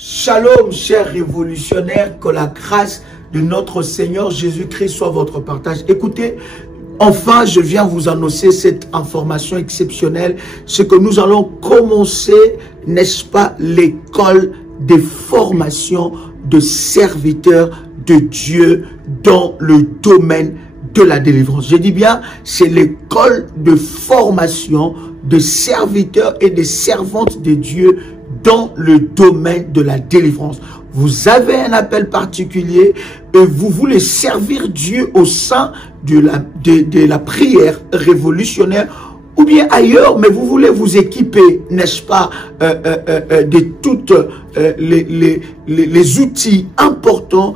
Shalom, chers révolutionnaires, que la grâce de notre Seigneur Jésus-Christ soit votre partage. Écoutez, enfin, je viens vous annoncer cette information exceptionnelle. C'est que nous allons commencer, n'est-ce pas, l'école des formations de serviteurs de Dieu dans le domaine de la délivrance. Je dis bien, c'est l'école de formation de serviteurs et de servantes de Dieu dans le domaine de la délivrance. Vous avez un appel particulier et vous voulez servir Dieu au sein de la prière révolutionnaire ou bien ailleurs, mais vous voulez vous équiper, n'est-ce pas, de toutes les outils importants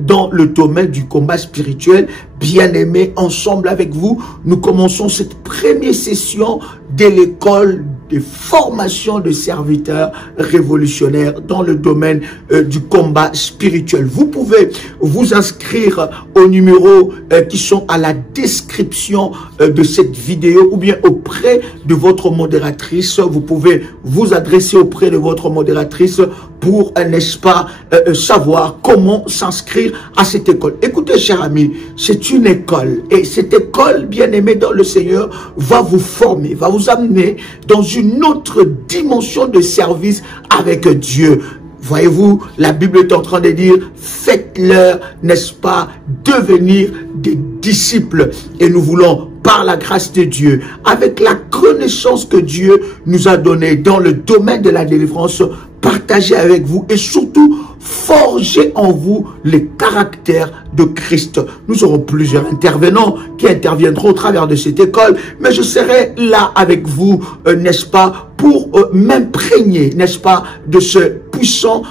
dans le domaine du combat spirituel. Bien-aimés, ensemble avec vous, nous commençons cette première session de l'école de formation de serviteurs révolutionnaires dans le domaine du combat spirituel. Vous pouvez vous inscrire aux numéros qui sont à la description de cette vidéo ou bien auprès de votre modératrice. Vous pouvez vous adresser auprès de votre modératrice pour, n'est-ce pas, savoir comment s'inscrire à cette école. Écoutez, chers amis, c'est une école. Et cette école, bien-aimée dans le Seigneur, va vous former, va vous amener dans une autre dimension de service avec Dieu. Voyez-vous, la Bible est en train de dire, faites-leur, n'est-ce pas, devenir des disciples. Et nous voulons, par la grâce de Dieu, avec la connaissance que Dieu nous a donnée dans le domaine de la délivrance, partager avec vous et surtout forger en vous les caractères de Christ. Nous aurons plusieurs intervenants qui interviendront au travers de cette école, mais je serai là avec vous, n'est-ce pas, pour m'imprégner, n'est-ce pas, de ce puissant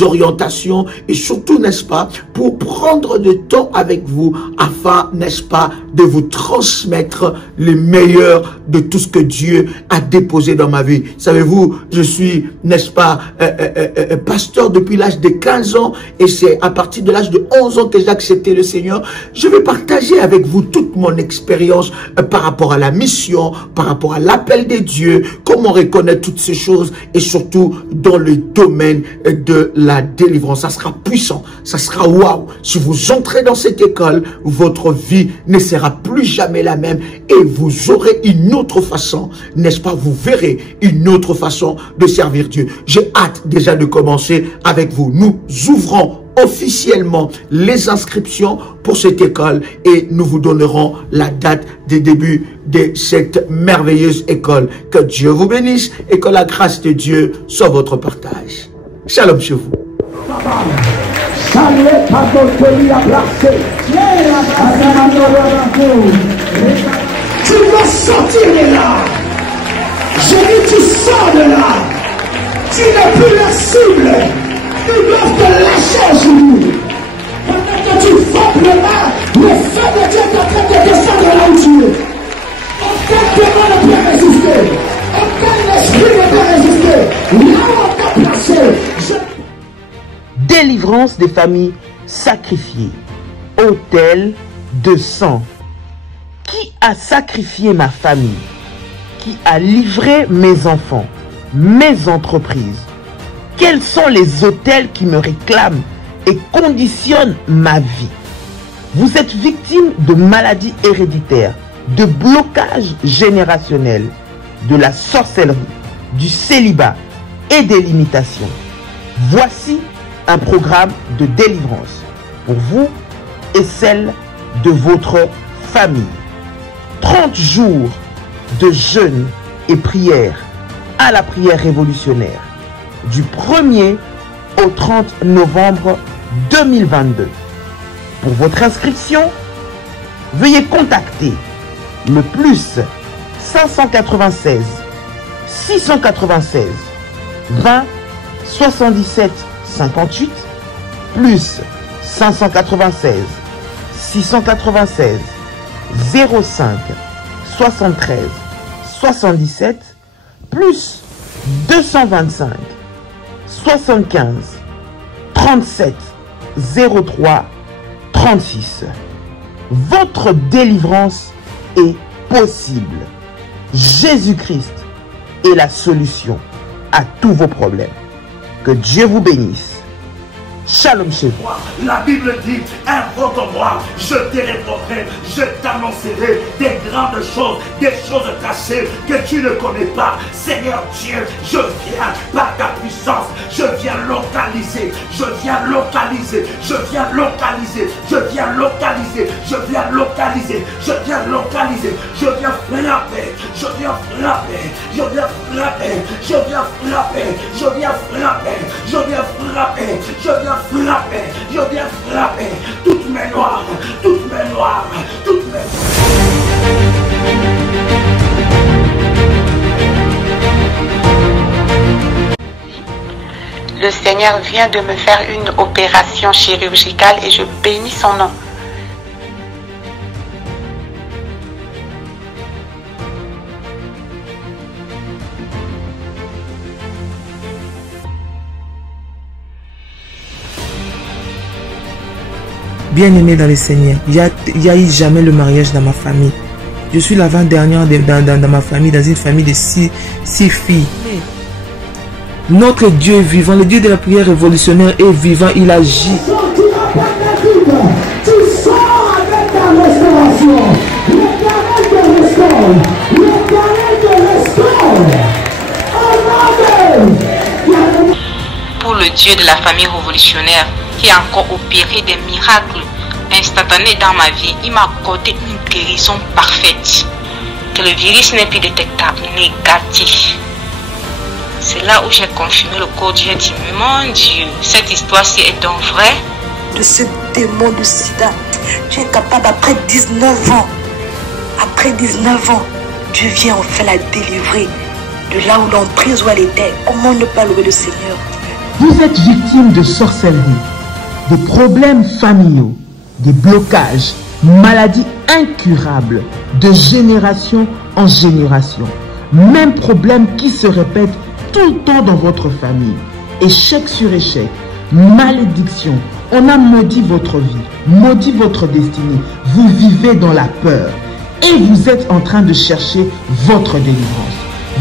orientations et surtout, n'est-ce pas, pour prendre du temps avec vous afin, n'est-ce pas, de vous transmettre le meilleur de tout ce que Dieu a déposé dans ma vie. Savez-vous, je suis, n'est-ce pas, pasteur depuis l'âge de 15 ans et c'est à partir de l'âge de 11 ans que j'ai accepté le Seigneur. Je vais partager avec vous toute mon expérience par rapport à la mission, par rapport à l'appel de Dieu, comment reconnaître toutes ces choses et surtout dans le domaine de la délivrance. Ça sera puissant, ça sera waouh. Si vous entrez dans cette école, votre vie ne sera plus jamais la même et vous aurez une autre façon, n'est-ce pas, vous verrez une autre façon de servir Dieu. J'ai hâte déjà de commencer avec vous. Nous ouvrons officiellement les inscriptions pour cette école et nous vous donnerons la date de début de cette merveilleuse école. Que Dieu vous bénisse et que la grâce de Dieu soit votre partage. Shalom chez vous. Tu dois sortir de là. Je dis tu sors de là. Tu n'es plus la cible. Ils doivent te lâcher un jour. Pendant que tu frappes le mal, le feu de Dieu est en train de descendre là où tu es. Aucun démon ne peut résister. Aucun esprit ne peut résister. Là où on t'a placé. Délivrance des familles sacrifiées. Autel de sang. Qui a sacrifié ma famille? Qui a livré mes enfants, mes entreprises? Quels sont les autels qui me réclament et conditionnent ma vie? Vous êtes victime de maladies héréditaires, de blocages générationnels, de la sorcellerie, du célibat et des limitations. Voici un programme de délivrance pour vous et celle de votre famille. 30 jours de jeûne et prière à la prière révolutionnaire du 1er au 30 novembre 2022. Pour votre inscription, veuillez contacter le plus 596 696 20 77 58 plus 596 696 05 73 77 plus 225 75 37 03 36. Votre délivrance est possible. Jésus-Christ est la solution à tous vos problèmes. Que Dieu vous bénisse. Shalom chez vous. La Bible dit, invoque-moi, je te répondrai, je t'annoncerai des grandes choses, des choses cachées que tu ne connais pas. Seigneur Dieu, je viens par ta puissance, je viens localiser, je viens localiser, je viens localiser, je viens localiser, je viens localiser, je viens localiser, je viens frapper, je viens frapper, je viens frapper, je viens frapper, je viens frapper, je viens frapper, je viens frapper, je viens frapper toutes mes noirs, toutes mes noirs, toutes mes... Le Seigneur vient de me faire une opération chirurgicale et je bénis son nom. Bien-aimé dans le Seigneur, il n'y a eu jamais le mariage dans ma famille. Je suis l'avant-dernière dans ma famille, dans une famille de six filles. Notre Dieu est vivant, le Dieu de la prière révolutionnaire est vivant, il agit. Tu sors avec ta restauration. L'Éternel te restaure. L'Éternel te restaure. Pour le Dieu de la famille révolutionnaire qui a encore opéré des miracles instantanés dans ma vie, il m'a accordé une guérison parfaite. Que le virus n'est plus détectable, négatif. C'est là où j'ai confirmé le code. J'ai dit, mon Dieu, cette histoire-ci est donc vraie. De ce démon de sida, tu es capable après 19 ans. Après 19 ans, Dieu vient enfin la délivrer de là où l'emprise où elle était. Comment ne pas louer le Seigneur? Vous êtes victime de sorcellerie, de problèmes familiaux, des blocages, maladies incurables, de génération en génération. Même problème qui se répète tout le temps dans votre famille. Échec sur échec, malédiction. On a maudit votre vie, maudit votre destinée. Vous vivez dans la peur et vous êtes en train de chercher votre délivrance.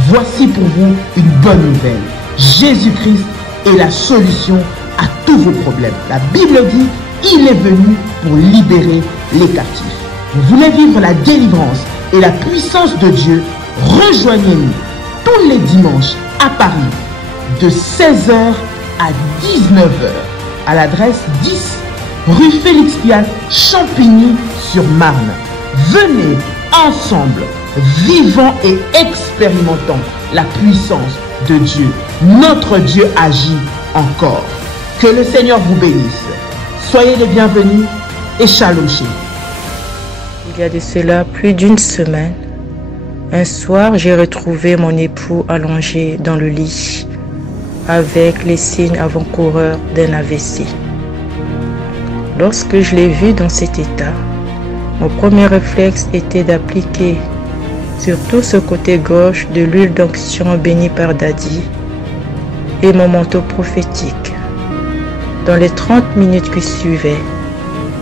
Voici pour vous une bonne nouvelle. Jésus-Christ est la solution à tous vos problèmes. La Bible dit, il est venu pour libérer les captifs. Vous voulez vivre la délivrance et la puissance de Dieu? Rejoignez-nous tous les dimanches à Paris de 16h à 19h à l'adresse 10 rue Félix Piat, Champigny-sur-Marne. Venez ensemble, vivons et expérimentons la puissance de Dieu. Notre Dieu agit encore. Que le Seigneur vous bénisse. Soyez les bienvenus et shalom chez vous. Il y a de cela plus d'une semaine, un soir, j'ai retrouvé mon époux allongé dans le lit avec les signes avant-coureurs d'un AVC. Lorsque je l'ai vu dans cet état, mon premier réflexe était d'appliquer sur tout ce côté gauche de l'huile d'onction bénie par Daddy et mon manteau prophétique. Dans les 30 minutes qui suivaient,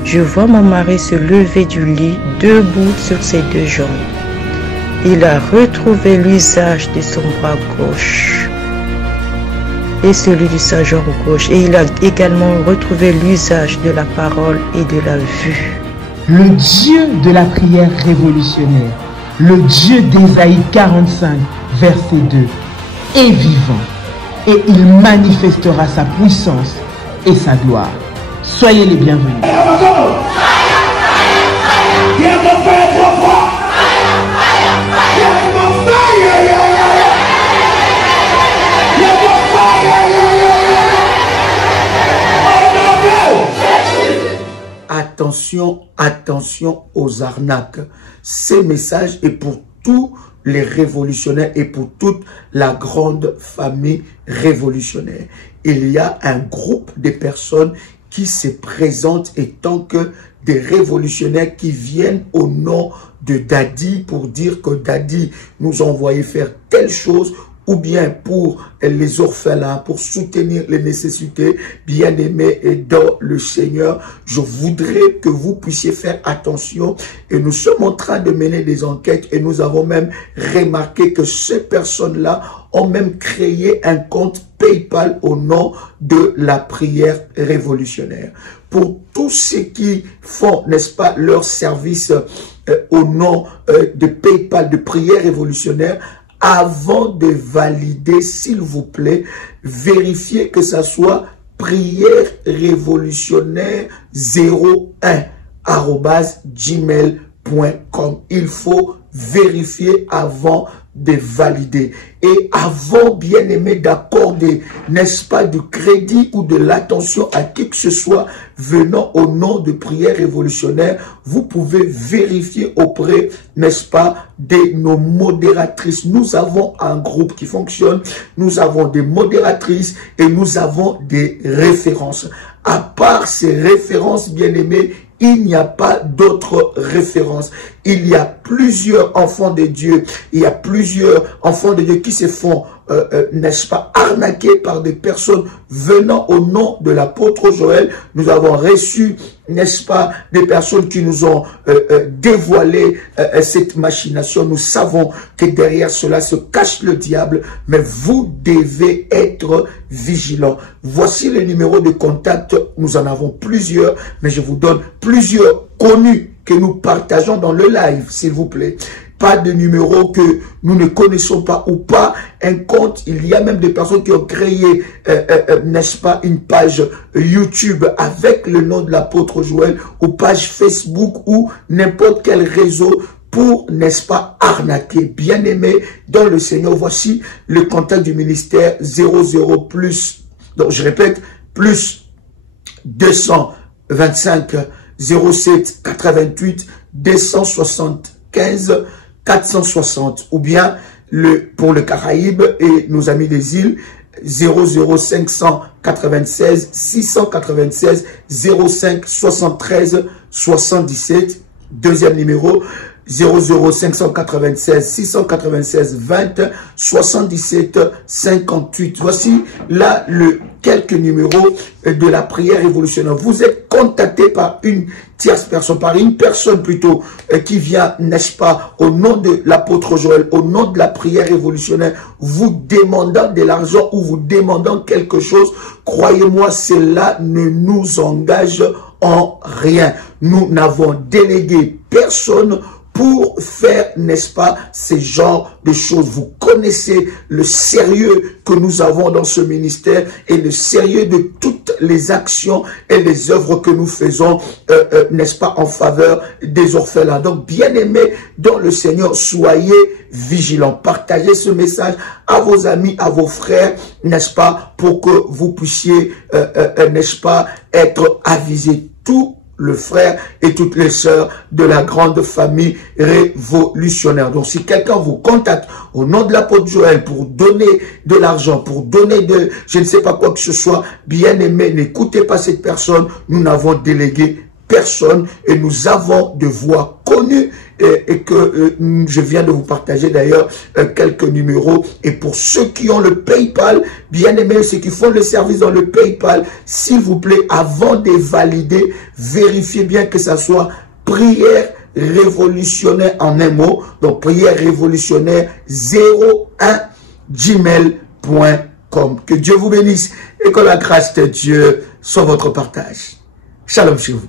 je vois mon mari se lever du lit debout sur ses deux jambes. Il a retrouvé l'usage de son bras gauche et celui de sa jambe gauche. Et il a également retrouvé l'usage de la parole et de la vue. Le Dieu de la prière révolutionnaire, le Dieu d'Ésaïe 45, verset 2, est vivant et il manifestera sa puissance et sa gloire. Soyez les bienvenus. Attention, attention aux arnaques. Ces messages est pour tous les révolutionnaires et pour toute la grande famille révolutionnaire. Il y a un groupe de personnes qui se présentent étant que des révolutionnaires qui viennent au nom de Daddy pour dire que Daddy nous a envoyé faire telle chose ou bien pour les orphelins, pour soutenir les nécessités, bien-aimés et dans le Seigneur, je voudrais que vous puissiez faire attention. Et nous sommes en train de mener des enquêtes et nous avons même remarqué que ces personnes-là ont même créé un compte PayPal au nom de la prière révolutionnaire. Pour tous ceux qui font, n'est-ce pas, leur service au nom de PayPal, de prière révolutionnaire, avant de valider, s'il vous plaît, vérifiez que ça soit prière révolutionnaire 01@gmail.com. Il faut vérifier avant de valider. Et avant, bien aimé, d'accorder, n'est-ce pas, du crédit ou de l'attention à qui que ce soit venant au nom de prière révolutionnaire, vous pouvez vérifier auprès, n'est-ce pas, de nos modératrices. Nous avons un groupe qui fonctionne, nous avons des modératrices et nous avons des références. À part ces références, bien aimés, il n'y a pas d'autres références. Il y a plusieurs enfants de Dieu. Il y a plusieurs enfants de Dieu qui se font, n'est-ce pas, arnaquer par des personnes venant au nom de l'apôtre Joël. Nous avons reçu, n'est-ce pas, des personnes qui nous ont dévoilé cette machination. Nous savons que derrière cela se cache le diable, mais vous devez être vigilants. Voici les numéros de contact. Nous en avons plusieurs, mais je vous donne plusieurs connus que nous partageons dans le live, s'il vous plaît. Pas de numéros que nous ne connaissons pas ou pas un compte. Il y a même des personnes qui ont créé, n'est-ce pas, une page YouTube avec le nom de l'apôtre Joël, ou page Facebook ou n'importe quel réseau pour, n'est-ce pas, arnaquer. Bien-aimé dans le Seigneur, voici le contact du ministère 00 plus, donc je répète, plus 225 07 88 275 460, ou bien pour le Caraïbe et nos amis des îles 00596 696 05 73 77. Deuxième numéro 00596 696 20 77 58. Voici là quelques numéros de la prière révolutionnaire. Vous êtes contacté par une tierce personne, par une personne plutôt qui vient, n'est-ce pas, au nom de l'apôtre Joël, au nom de la prière révolutionnaire, vous demandant de l'argent ou vous demandant quelque chose. Croyez-moi, cela ne nous engage en rien. Nous n'avons délégué personne pour faire, n'est-ce pas, ces genres de choses. Vous connaissez le sérieux que nous avons dans ce ministère et le sérieux de toutes les actions et les œuvres que nous faisons, n'est-ce pas, en faveur des orphelins. Donc, bien-aimés dans le Seigneur, soyez vigilants. Partagez ce message à vos amis, à vos frères, n'est-ce pas, pour que vous puissiez, n'est-ce pas, être avisés. Tout le frère et toutes les sœurs de la grande famille révolutionnaire. Donc, si quelqu'un vous contacte au nom de l'apôtre Joël pour donner de l'argent, pour donner de, je ne sais pas quoi que ce soit, bien aimé, n'écoutez pas cette personne. Nous n'avons délégué personne et nous avons de voix connues et que je viens de vous partager d'ailleurs quelques numéros. Et pour ceux qui ont le PayPal, bien aimés, ceux qui font le service dans le PayPal, s'il vous plaît, avant de valider, vérifiez bien que ça soit prière révolutionnaire en un mot. Donc prière révolutionnaire 01@gmail.com. Que Dieu vous bénisse et que la grâce de Dieu soit votre partage. Shalom chez vous.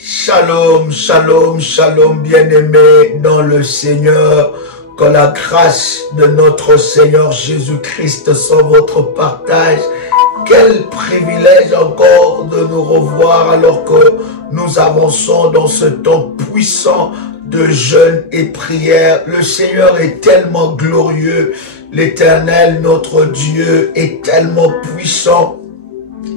Shalom, shalom, shalom, bien-aimés dans le Seigneur. Que la grâce de notre Seigneur Jésus-Christ soit votre partage. Quel privilège encore de nous revoir alors que nous avançons dans ce temps puissant de jeûne et prière. Le Seigneur est tellement glorieux. L'Éternel, notre Dieu, est tellement puissant.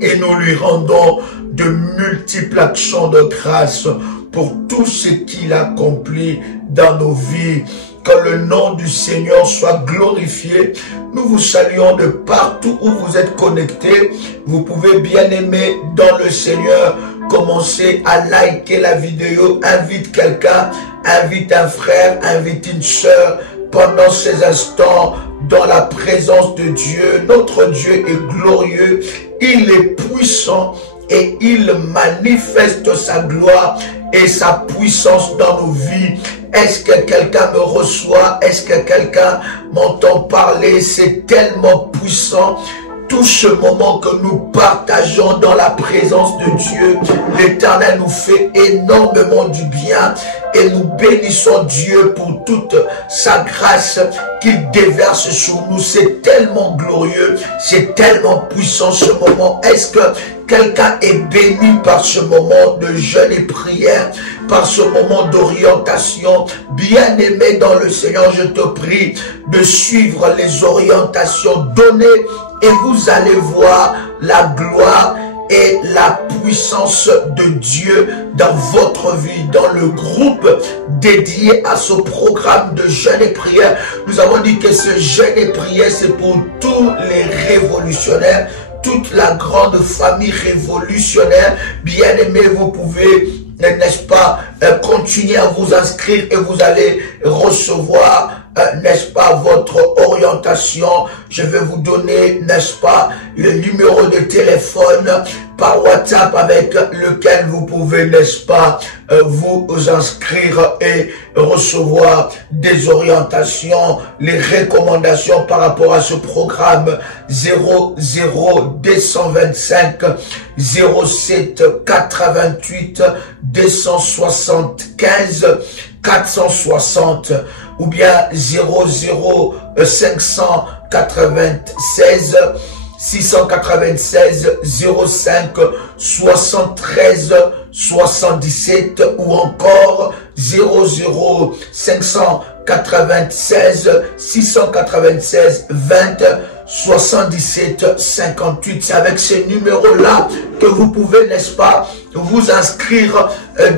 Et nous lui rendons de multiples actions de grâce pour tout ce qu'il accomplit dans nos vies. Que le nom du Seigneur soit glorifié. Nous vous saluons de partout où vous êtes connectés. Vous pouvez, bien aimer dans le Seigneur, commencer à liker la vidéo. Invite quelqu'un, invite un frère, invite une sœur. Pendant ces instants, dans la présence de Dieu. Notre Dieu est glorieux, il est puissant et il manifeste sa gloire et sa puissance dans nos vies. Est-ce que quelqu'un me reçoit? Est-ce que quelqu'un m'entend parler? C'est tellement puissant. Tout ce moment que nous partageons dans la présence de Dieu, l'Éternel nous fait énormément du bien et nous bénissons Dieu pour toute sa grâce qu'il déverse sur nous. C'est tellement glorieux, c'est tellement puissant ce moment. Est-ce que quelqu'un est béni par ce moment de jeûne et prière, par ce moment d'orientation? Bien-aimé dans le Seigneur, je te prie de suivre les orientations données et vous allez voir la gloire et la puissance de Dieu dans votre vie, dans le groupe dédié à ce programme de jeûne et prière. Nous avons dit que ce jeûne et prière, c'est pour tous les révolutionnaires, toute la grande famille révolutionnaire. Bien-aimés, vous pouvez, n'est-ce pas, continuer à vous inscrire et vous allez recevoir, n'est-ce pas, votre orientation. Je vais vous donner, n'est-ce pas, le numéro de téléphone par WhatsApp avec lequel vous pouvez, n'est-ce pas, vous inscrire et recevoir des orientations, les recommandations par rapport à ce programme. 00225 07 88 275 460 ou bien 00596 696 05 73 77 ou encore 00596 696 20 77 58. C'est avec ces numéros-là que vous pouvez, n'est-ce pas, vous inscrire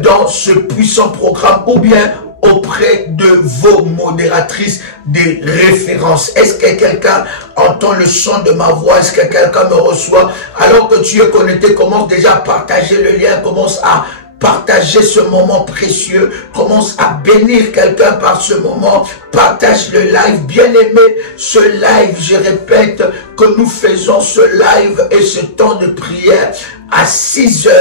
dans ce puissant programme ou bien auprès de vos modératrices des références. Est-ce que quelqu'un entend le son de ma voix? Est-ce que quelqu'un me reçoit? Alors que tu es connecté, commence déjà à partager le lien, commence à partager ce moment précieux, commence à bénir quelqu'un par ce moment, partage le live. Bien aimé, ce live, je répète que nous faisons ce live et ce temps de prière à 6 h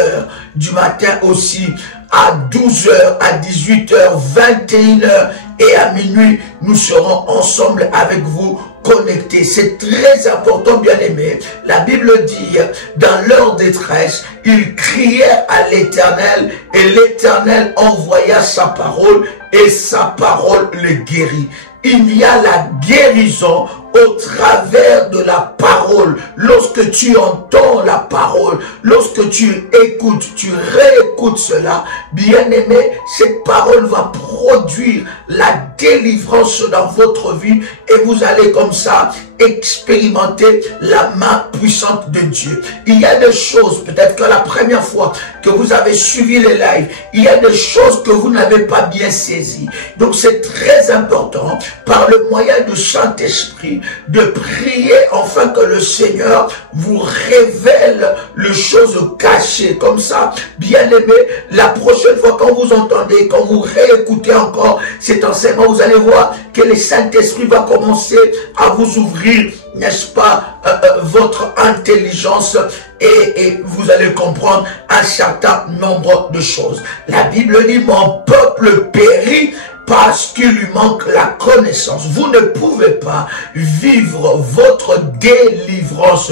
du matin aussi, à 12 h, à 18 h, 21 h et à minuit, nous serons ensemble avec vous connectés. C'est très important, bien aimé. La Bible dit, dans leur détresse, ils crièrent à l'Éternel et l'Éternel envoya sa parole et sa parole les guérit. Il y a la guérison au travers de la parole. Lorsque tu entends la parole, lorsque tu écoutes, tu réécoutes cela, bien aimé, cette parole va produire la délivrance dans votre vie et vous allez comme ça expérimenter la main puissante de Dieu. Il y a des choses, peut-être que la première fois que vous avez suivi les lives, il y a des choses que vous n'avez pas bien saisies. Donc c'est très important, par le moyen du Saint-Esprit, de prier afin que le Seigneur vous révèle les choses cachées. Comme ça, bien aimé, la prochaine fois quand vous entendez, quand vous réécoutez encore cet enseignement, vous allez voir que le Saint-Esprit va commencer à vous ouvrir, n'est-ce pas, votre intelligence et vous allez comprendre un certain nombre de choses. La Bible dit, mon peuple périt parce qu'il lui manque la connaissance. Vous ne pouvez pas vivre votre délivrance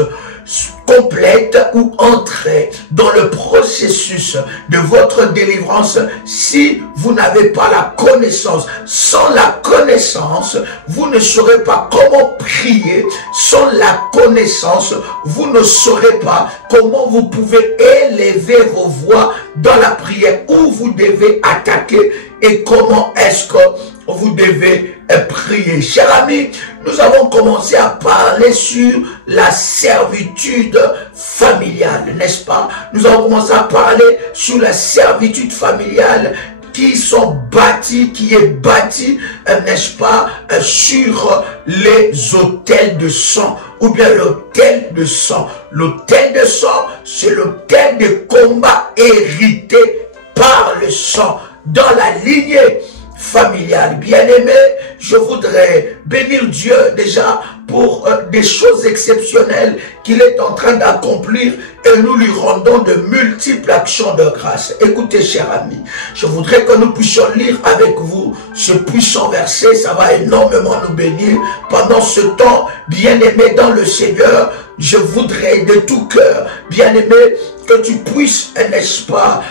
complète ou entrer dans le processus de votre délivrance si vous n'avez pas la connaissance. Sans la connaissance, vous ne saurez pas comment prier. Sans la connaissance, vous ne saurez pas comment vous pouvez élever vos voix dans la prière, où vous devez attaquer et comment est-ce que vous devez prier. Chers amis, nous avons commencé à parler sur la servitude familiale, n'est-ce pas? Nous avons commencé à parler sur la servitude familiale qui est bâtie, n'est-ce pas, sur les autels de sang, ou bien l'autel de sang. L'autel de sang, c'est l'autel de combat hérité par le sang. Dans la lignée familiale. Bien-aimé, je voudrais bénir Dieu déjà pour des choses exceptionnelles qu'il est en train d'accomplir et nous lui rendons de multiples actions de grâce. Écoutez, chers amis, je voudrais que nous puissions lire avec vous ce puissant verset. Ça va énormément nous bénir pendant ce temps. Bien-aimé dans le Seigneur, je voudrais de tout cœur, bien-aimé, que tu puisses, n'est-ce pas,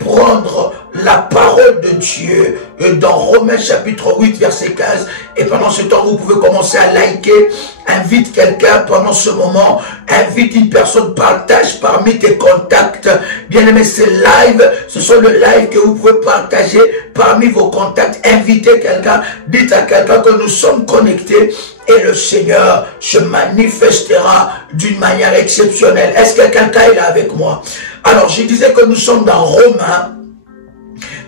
prendre la parole de Dieu dans Romains chapitre 8, verset 15. Et pendant ce temps, vous pouvez commencer à liker. Invite quelqu'un pendant ce moment. Invite une personne, partage parmi tes contacts. Bien-aimé, c'est live. Ce sont le live que vous pouvez partager parmi vos contacts. Invitez quelqu'un. Dites à quelqu'un que nous sommes connectés. Et le Seigneur se manifestera d'une manière exceptionnelle. Est-ce que quelqu'un est là avec moi? Alors, je disais que nous sommes dans Romains,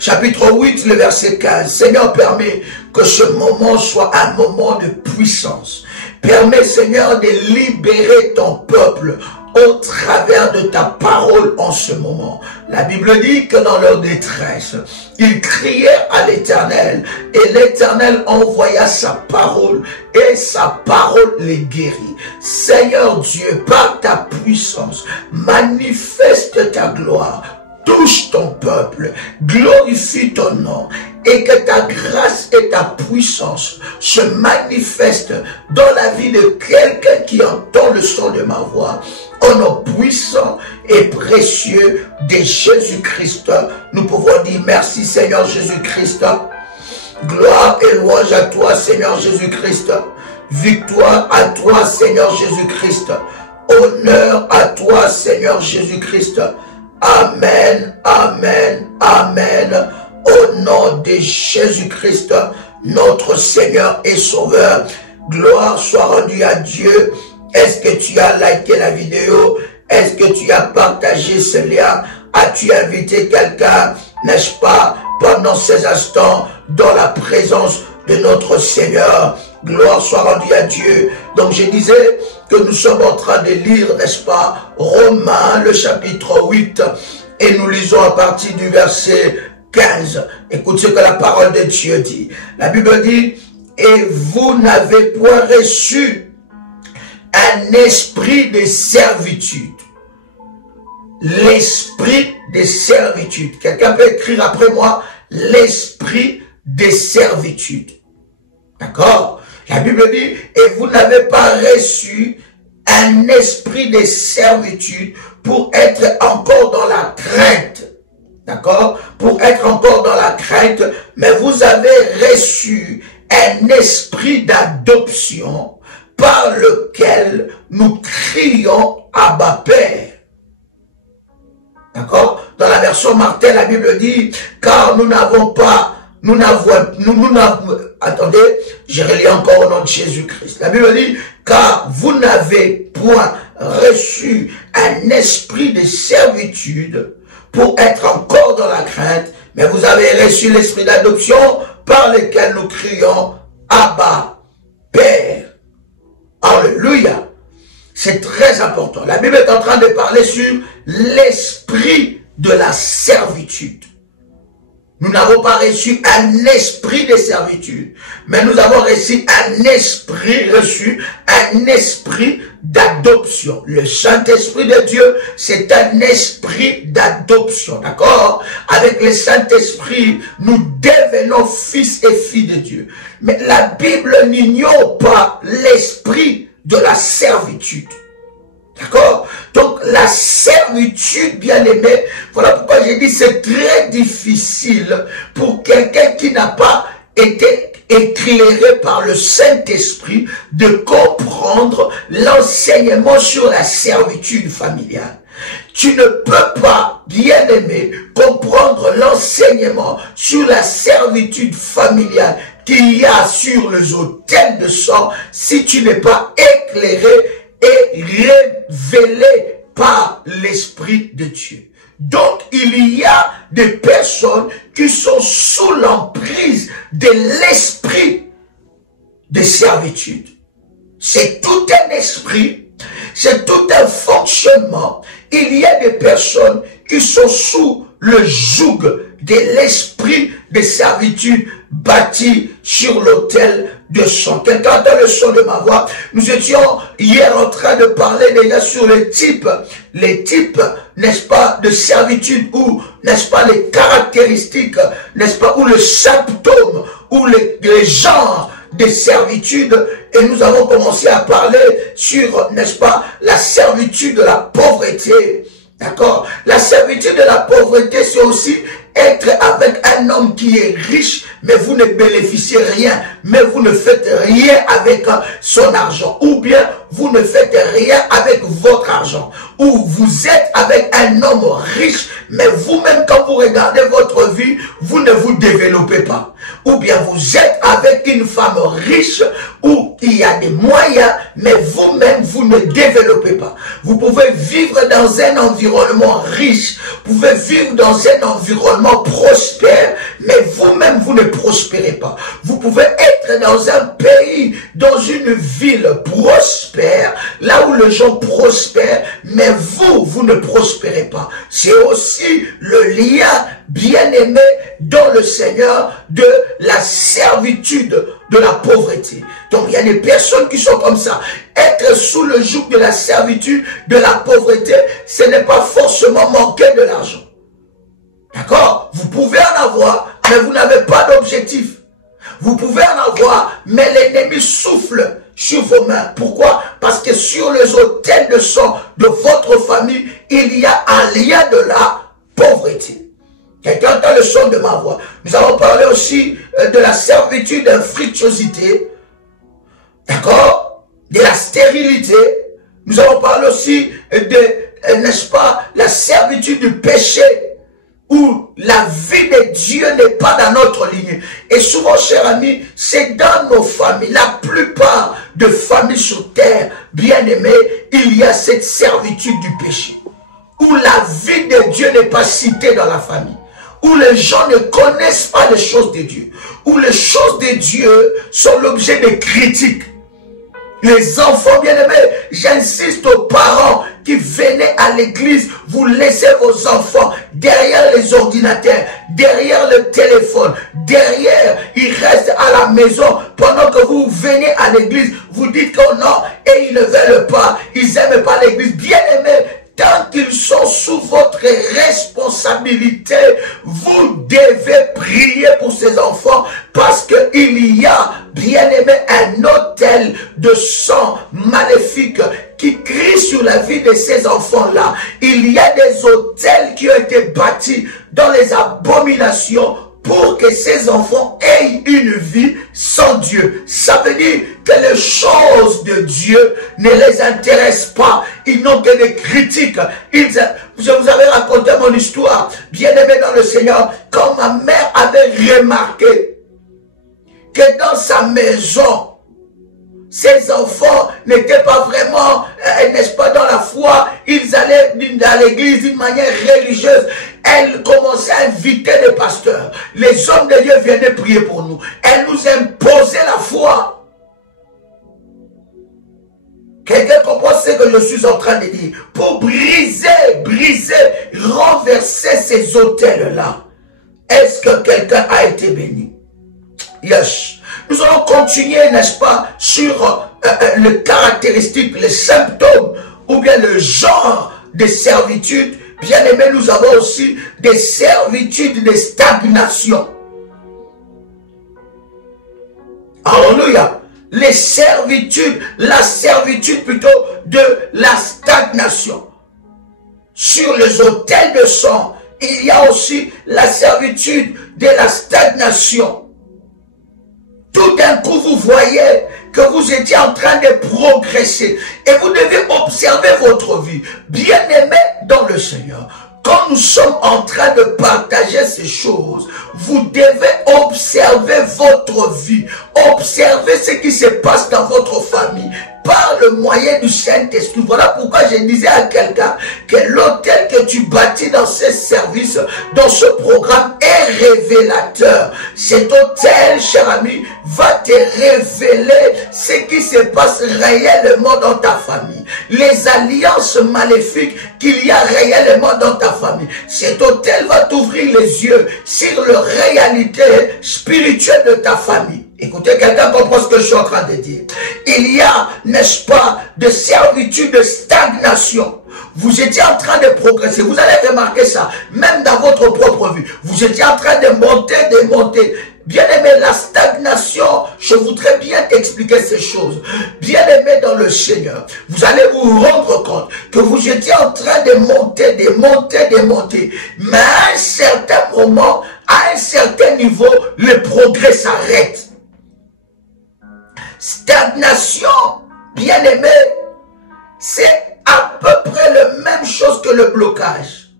chapitre 8, le verset 15. Seigneur, permets que ce moment soit un moment de puissance. Permets, Seigneur, de libérer ton peuple au travers de ta parole en ce moment. La Bible dit que dans leur détresse, ils crièrent à l'Éternel et l'Éternel envoya sa parole et sa parole les guérit. Seigneur Dieu, par ta puissance, manifeste ta gloire. Touche ton peuple, glorifie ton nom et que ta grâce et ta puissance se manifestent dans la vie de quelqu'un qui entend le son de ma voix. Au nom puissant et précieux de Jésus-Christ, nous pouvons dire merci Seigneur Jésus-Christ. Gloire et louange à toi Seigneur Jésus-Christ. Victoire à toi Seigneur Jésus-Christ. Honneur à toi Seigneur Jésus-Christ. Amen, amen, amen. Au nom de Jésus-Christ, notre Seigneur et Sauveur, gloire soit rendue à Dieu. Est-ce que tu as liké la vidéo? Est-ce que tu as partagé ce lien? As-tu invité quelqu'un, n'est-ce pas, pendant ces instants, dans la présence de notre Seigneur? Gloire soit rendue à Dieu. Donc je disais que nous sommes en train de lire, n'est-ce pas, Romains, le chapitre 8, et nous lisons à partir du verset 15. Écoute ce que la parole de Dieu dit. La Bible dit, et vous n'avez point reçu un esprit de servitude. L'esprit de servitude. Quelqu'un peut écrire après moi, l'esprit de servitude. D'accord? La Bible dit, et vous n'avez pas reçu un esprit de servitude pour être encore dans la crainte. D'accord? Pour être encore dans la crainte, mais vous avez reçu un esprit d'adoption par lequel nous crions Abba Père. D'accord? Dans la version Martin, la Bible dit, car nous n'avons pas, attendez, je relis encore au nom de Jésus-Christ. La Bible dit, car vous n'avez point reçu un esprit de servitude pour être encore dans la crainte, mais vous avez reçu l'esprit d'adoption par lequel nous crions Abba Père. Alléluia. C'est très important. La Bible est en train de parler sur l'esprit de la servitude. Nous n'avons pas reçu un esprit de servitude, mais nous avons reçu un esprit d'adoption. Le Saint-Esprit de Dieu, c'est un esprit d'adoption, d'accord? Avec le Saint-Esprit, nous devenons fils et filles de Dieu. Mais la Bible n'ignore pas l'esprit de la servitude. D'accord? Donc, la servitude, bien-aimé, voilà pourquoi j'ai dit c'est très difficile pour quelqu'un qui n'a pas été éclairé par le Saint-Esprit de comprendre l'enseignement sur la servitude familiale. Tu ne peux pas, bien-aimé, comprendre l'enseignement sur la servitude familiale qu'il y a sur les autels de sang si tu n'es pas éclairé et révélé par l'Esprit de Dieu. Donc, il y a des personnes qui sont sous l'emprise de l'esprit de servitude. C'est tout un esprit, c'est tout un fonctionnement. Il y a des personnes qui sont sous le joug de l'esprit de servitude bâti sur l'autel de son. Quelqu'un entend le son de ma voix? Nous étions hier en train de parler déjà sur les types, n'est-ce pas, de servitude, ou, n'est-ce pas, les caractéristiques, n'est-ce pas, ou le symptôme, ou les genres de servitude. Et nous avons commencé à parler sur, n'est-ce pas, la servitude de la pauvreté. D'accord? La servitude de la pauvreté, c'est aussi être avec un homme qui est riche, mais vous ne bénéficiez rien, mais vous ne faites rien avec son argent. Ou bien, vous ne faites rien avec votre argent. Ou vous êtes avec un homme riche, mais vous-même, quand vous regardez votre vie, vous ne vous développez pas. Ou bien vous êtes avec une femme riche, où il y a des moyens, mais vous-même, vous ne développez pas. Vous pouvez vivre dans un environnement riche, vous pouvez vivre dans un environnement prospère, mais vous-même, vous ne prospérez pas. Vous pouvez être dans un pays, dans une ville prospère, là où les gens prospèrent, mais vous ne prospérez pas. C'est aussi le lien bien-aimé dans le Seigneur de la servitude de la pauvreté. Donc il y a des personnes qui sont comme ça. Être sous le joug de la servitude de la pauvreté, ce n'est pas forcément manquer de l'argent. D'accord? Vous pouvez en avoir, mais vous n'avez pas d'objectif. Vous pouvez en avoir, mais l'ennemi souffle sur vos mains. Pourquoi? Parce que sur les autels de sang de votre famille, il y a un lien de la pauvreté. Quelqu'un entend le son de ma voix. Nous avons parlé aussi de la servitude d'infructuosité. D'accord? De la stérilité. Nous avons parlé aussi de, n'est-ce pas, la servitude du péché, où la vie de Dieu n'est pas dans notre lignée. Et souvent, chers amis, c'est dans nos familles, la plupart de familles sur terre, bien aimées, il y a cette servitude du péché, où la vie de Dieu n'est pas citée dans la famille, où les gens ne connaissent pas les choses de Dieu, où les choses de Dieu sont l'objet de critiques. Les enfants bien-aimés, j'insiste aux parents qui venaient à l'église, vous laissez vos enfants derrière les ordinateurs, derrière le téléphone, derrière, ils restent à la maison pendant que vous venez à l'église, vous dites que non, et ils ne veulent pas, ils n'aiment pas l'église. Bien-aimés, tant qu'ils sont sous votre responsabilité, vous devez prier pour ces enfants, parce qu'il y a, bien aimé, un autel de sang maléfique qui crie sur la vie de ces enfants-là. Il y a des autels qui ont été bâtis dans les abominations pour que ces enfants aient une vie sans Dieu. Ça veut dire que les choses de Dieu ne les intéressent pas. Ils n'ont que des critiques. Je vous avais raconté mon histoire, bien aimé dans le Seigneur, quand ma mère avait remarqué que dans sa maison, ses enfants n'étaient pas vraiment, n'est-ce pas, dans la foi. Ils allaient à l'église d'une manière religieuse. Elle commençait à inviter les pasteurs. Les hommes de Dieu venaient prier pour nous. Elle nous imposait la foi. Quelqu'un comprend ce que je suis en train de dire? Pour briser, renverser ces autels-là. Est-ce que quelqu'un a été béni? Yes. Nous allons continuer, n'est-ce pas, sur les caractéristiques, les symptômes, ou bien le genre de servitude. Bien aimé, nous avons aussi des servitudes de stagnation. Alléluia. Les servitudes, la servitude plutôt de la stagnation. Sur les autels de sang, il y a aussi la servitude de la stagnation. Tout d'un coup, vous voyez que vous étiez en train de progresser et vous devez observer votre vie. Bien-aimé dans le Seigneur, quand nous sommes en train de partager ces choses, vous devez observer votre vie, observer ce qui se passe dans votre famille. par le moyen du Saint-Esprit. Voilà pourquoi je disais à quelqu'un que l'autel que tu bâtis dans ces services, dans ce programme est révélateur. Cet autel, cher ami, va te révéler ce qui se passe réellement dans ta famille. Les alliances maléfiques qu'il y a réellement dans ta famille. Cet autel va t'ouvrir les yeux sur la réalité spirituelle de ta famille. Écoutez, quelqu'un comprend ce que je suis en train de dire. Il y a, n'est-ce pas, de servitude, de stagnation. Vous étiez en train de progresser. Vous allez remarquer ça, même dans votre propre vie. Vous étiez en train de monter, de monter. Bien-aimé, la stagnation, je voudrais bien t'expliquer ces choses. Bien-aimé dans le Seigneur, vous allez vous rendre compte que vous étiez en train de monter, de monter, de monter. Mais à un certain moment, à un certain niveau, le progrès s'arrête. Stagnation, bien-aimé, c'est à peu près la même chose que le blocage.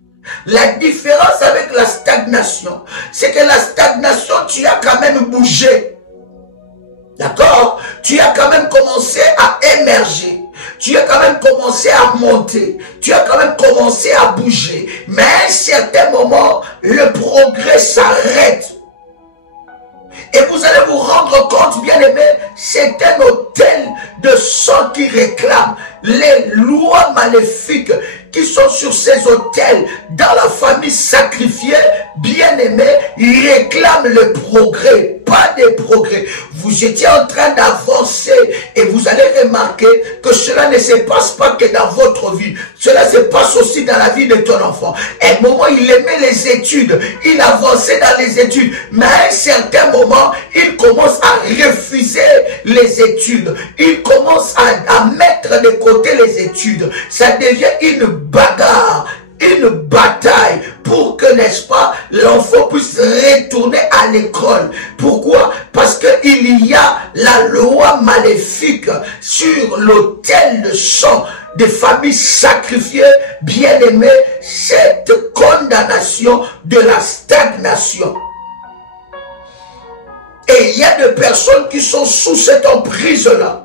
La différence avec la stagnation, c'est que la stagnation, tu as quand même bougé. D'accord? Tu as quand même commencé à émerger. Tu as quand même commencé à monter. Tu as quand même commencé à bouger. Mais à un certain moment, le progrès s'arrête. Et vous allez vous rendre compte, bien aimé, c'est un autel de sang qui réclame les lois maléfiques qui sont sur ces autels dans la famille sacrifiée. Bien aimé, ils réclament le progrès, pas des progrès. Vous étiez en train d'avancer et vous allez remarquer que cela ne se passe pas que dans votre vie. Cela se passe aussi dans la vie de ton enfant. À un moment, il aimait les études. Il avançait dans les études. Mais à un certain moment, il commence à refuser les études. Il commence à mettre de côté les études. Ça devient une bagarre, une bataille pour que, n'est-ce pas, l'enfant puisse retourner à l'école. Pourquoi? Parce qu'il y a la loi maléfique sur l'autel de sang des familles sacrifiées. Bien aimé, cette condamnation de la stagnation. Et il y a des personnes qui sont sous cette emprise-là.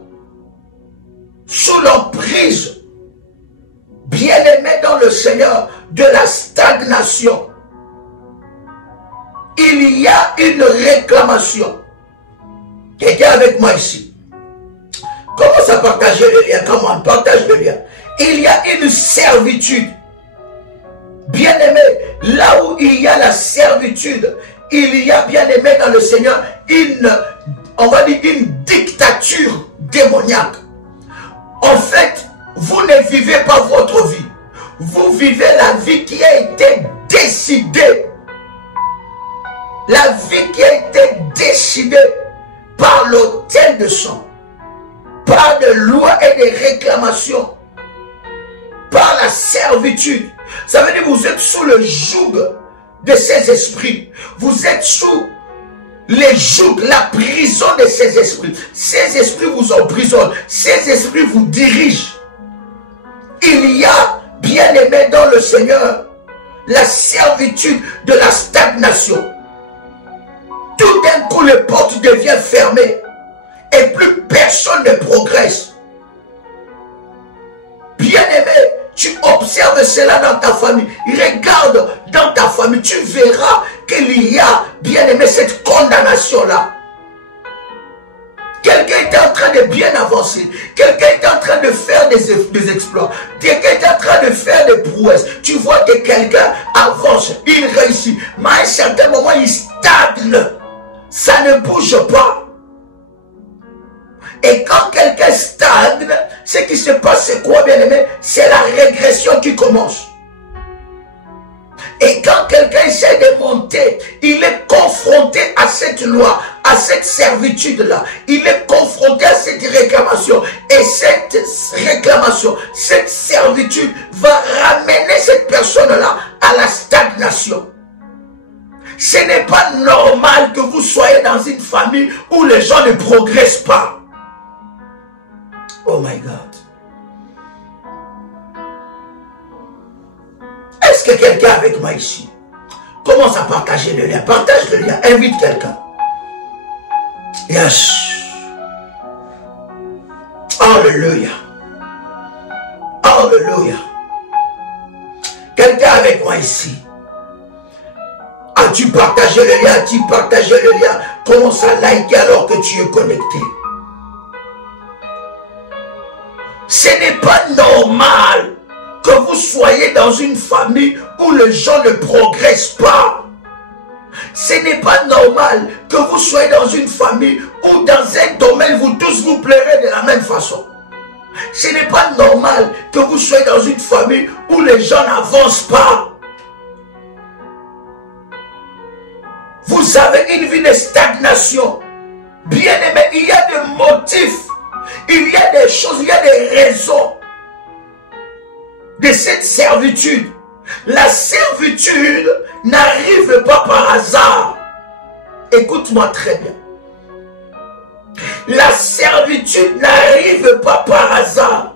Sous l'emprise, bien-aimé dans le Seigneur, de la stagnation. Il y a une réclamation. Quelqu'un avec moi ici. Commence à partager le lien. Comment? Partage le lien. Il y a une servitude. Bien-aimé, là où il y a la servitude, il y a, bien-aimé dans le Seigneur, on va dire une dictature démoniaque. En fait, vous ne vivez pas votre vie. Vous vivez la vie qui a été décidée. La vie qui a été décidée par l'autel de sang. Par de lois et des réclamations. Par la servitude. Ça veut dire que vous êtes sous le joug de ces esprits. Vous êtes sous les jougs, la prison de ces esprits. Ces esprits vous emprisonnent. Ces esprits vous dirigent. Il y a, bien-aimé dans le Seigneur, la servitude de la stagnation. Tout d'un coup, les portes deviennent fermées et plus personne ne progresse. Bien-aimé, tu observes cela dans ta famille. Regarde dans ta famille, tu verras qu'il y a, bien-aimé, cette condamnation-là. Quelqu'un était en train de bien avancer. Quelqu'un était en train de faire des exploits. Quelqu'un était en train de faire des prouesses. Tu vois que quelqu'un avance, il réussit. Mais à un certain moment, il stagne. Ça ne bouge pas. Et quand quelqu'un stagne, ce qui se passe, c'est quoi, bien-aimé? C'est la régression qui commence. Et quand quelqu'un essaie de monter, il est confronté à cette loi, à cette servitude-là. Il est confronté à cette réclamation. Et cette réclamation, cette servitude va ramener cette personne-là à la stagnation. Ce n'est pas normal que vous soyez dans une famille où les gens ne progressent pas. Oh my God. Est-ce que quelqu'un avec moi ici commence à partager le lien? Partage le lien, invite quelqu'un. Yes. Oh Alléluia. Alléluia. Quelqu'un avec moi ici? As-tu partagé le lien? As-tu partagé le lien? Commence à liker alors que tu es connecté. Ce n'est pas normal que vous soyez dans une famille où les gens ne progressent pas. Ce n'est pas normal que vous soyez dans une famille où dans un domaine vous tous vous plairez de la même façon. Ce n'est pas normal que vous soyez dans une famille où les gens n'avancent pas. Vous avez une vie de stagnation. Bien aimé, il y a des motifs, il y a des choses, il y a des raisons de cette servitude. La servitude n'arrive pas par hasard. Écoute-moi très bien. La servitude n'arrive pas par hasard.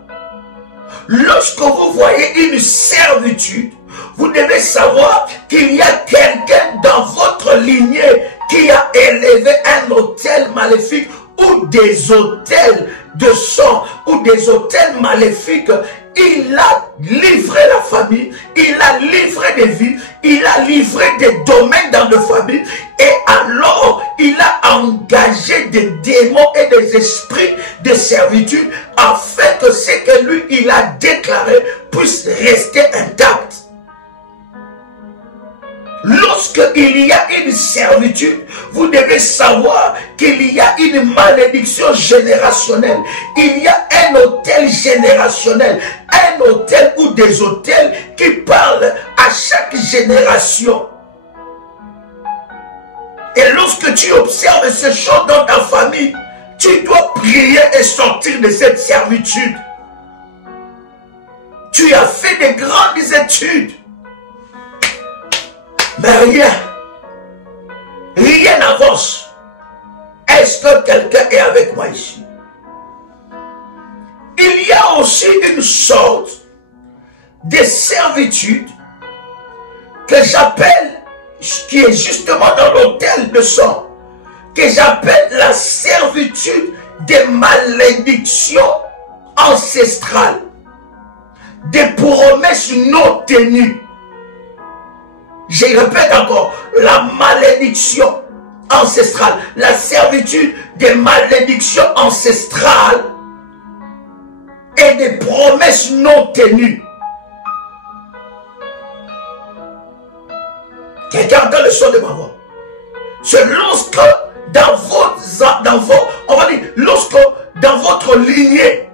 Lorsque vous voyez une servitude, vous devez savoir qu'il y a quelqu'un dans votre lignée qui a élevé un autel maléfique ou des autels de sang ou des autels maléfiques. Il a livré la famille, il a livré des vies, il a livré des domaines dans la famille et alors il a engagé des démons et des esprits de servitude afin que ce que lui il a déclaré puisse rester intact. Lorsqu'il y a une servitude, vous devez savoir qu'il y a une malédiction générationnelle. Il y a un autel générationnel, un autel ou des autels qui parlent à chaque génération. Et lorsque tu observes ces choses dans ta famille, tu dois prier et sortir de cette servitude. Tu as fait de grandes études. Mais rien n'avance. Est-ce que quelqu'un est avec moi ici? Il y a aussi une sorte de servitude que j'appelle, qui est justement dans l'autel de sang, que j'appelle la servitude des malédictions ancestrales, des promesses non tenues. Je répète encore, la malédiction ancestrale, la servitude des malédictions ancestrales et des promesses non tenues. Quelqu'un entend le son de ma voix? C'est lorsque lorsque dans votre lignée,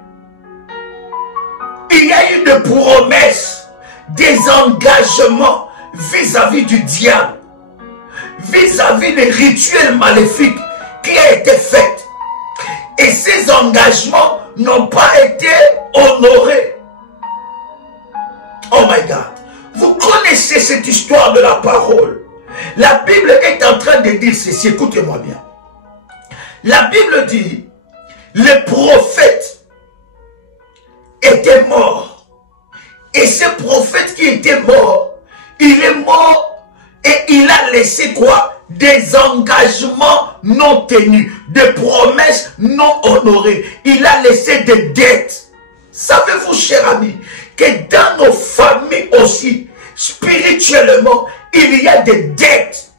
il y a eu des promesses, des engagements vis-à-vis du diable, vis-à-vis des rituels maléfiques qui ont été faits. Et ces engagements n'ont pas été honorés. Oh my God. Vous connaissez cette histoire de la parole. La Bible est en train de dire ceci, écoutez-moi bien. La Bible dit, le prophète était mort. Et ce prophète qui était mort, il est mort et il a laissé quoi? Des engagements non tenus, des promesses non honorées. Il a laissé des dettes. Savez-vous, chers amis, que dans nos familles aussi, spirituellement, il y a des dettes.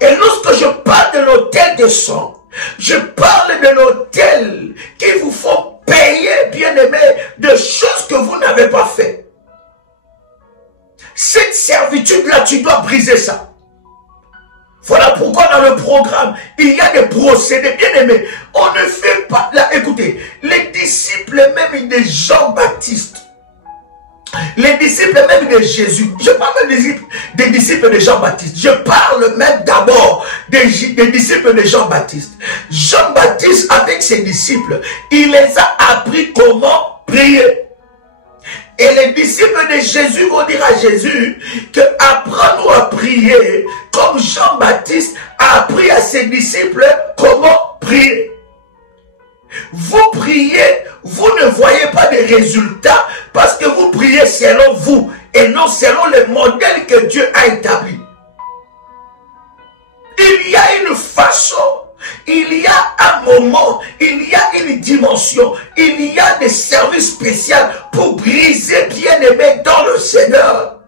Et lorsque je parle de l'autel de sang, je parle de l'autel qui vous font payer, bien-aimés, de choses que vous n'avez pas fait. Cette servitude-là, tu dois briser ça. Voilà pourquoi dans le programme, il y a des procédés. Bien aimés, on ne fait pas... Là, écoutez, les disciples même de Jean-Baptiste, les disciples même de Jésus, je parle des disciples de Jean-Baptiste, je parle même d'abord des disciples de Jean-Baptiste. Jean-Baptiste, avec ses disciples, il les a appris comment prier. Et les disciples de Jésus vont dire à Jésus que apprends-nous à prier comme Jean-Baptiste a appris à ses disciples comment prier. Vous priez, vous ne voyez pas de résultats parce que vous priez selon vous et non selon le modèle que Dieu a établi. Il y a une façon Il y a un moment, il y a une dimension, il y a des services spéciaux pour briser, bien-aimé, dans le Seigneur,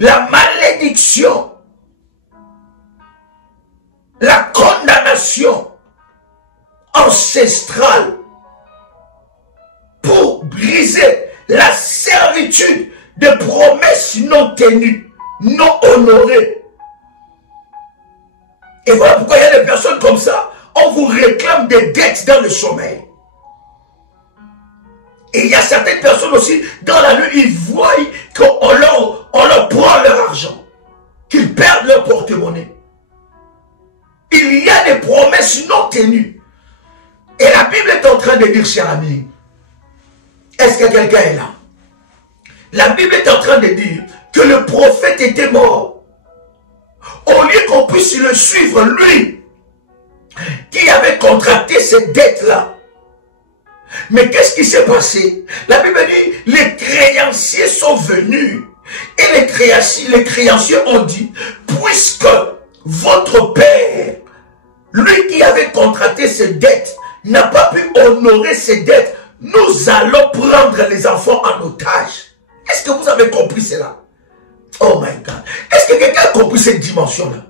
la malédiction, la condamnation ancestrale, pour briser la servitude de promesses non tenues, non honorées. Et voilà pourquoi il y a des personnes comme ça, on vous réclame des dettes dans le sommeil. Et il y a certaines personnes aussi, dans la nuit, ils voient qu'on leur prend leur argent, qu'ils perdent leur porte-monnaie. Il y a des promesses non tenues. Et la Bible est en train de dire, cher ami, est-ce que quelqu'un est là? La Bible est en train de dire que le prophète était mort. Au lieu qu'on puisse le suivre, lui, qui avait contracté cette dette-là. Mais qu'est-ce qui s'est passé? La Bible dit, les créanciers sont venus. Et les créanciers ont dit, puisque votre père, lui qui avait contracté cette dette, n'a pas pu honorer ses dettes, nous allons prendre les enfants en otage. Est-ce que vous avez compris cela? Oh my God. Est-ce que quelqu'un a compris cette dimension-là?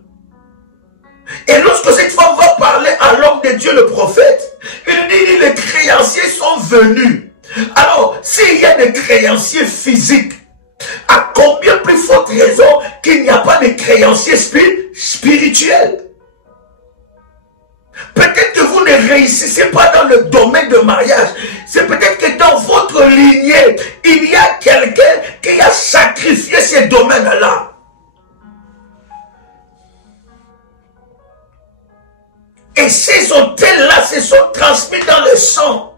Et lorsque cette femme va parler à l'homme de Dieu, le prophète, il dit, les créanciers sont venus. Alors, s'il y a des créanciers physiques, à combien plus forte raison qu'il n'y a pas de créanciers spirituels? Peut-être que vous ne réussissez pas dans le domaine de mariage. C'est peut-être que dans votre lignée, il y a quelqu'un qui a sacrifié ces domaines-là. Et ces hôtels-là se sont transmis dans le sang.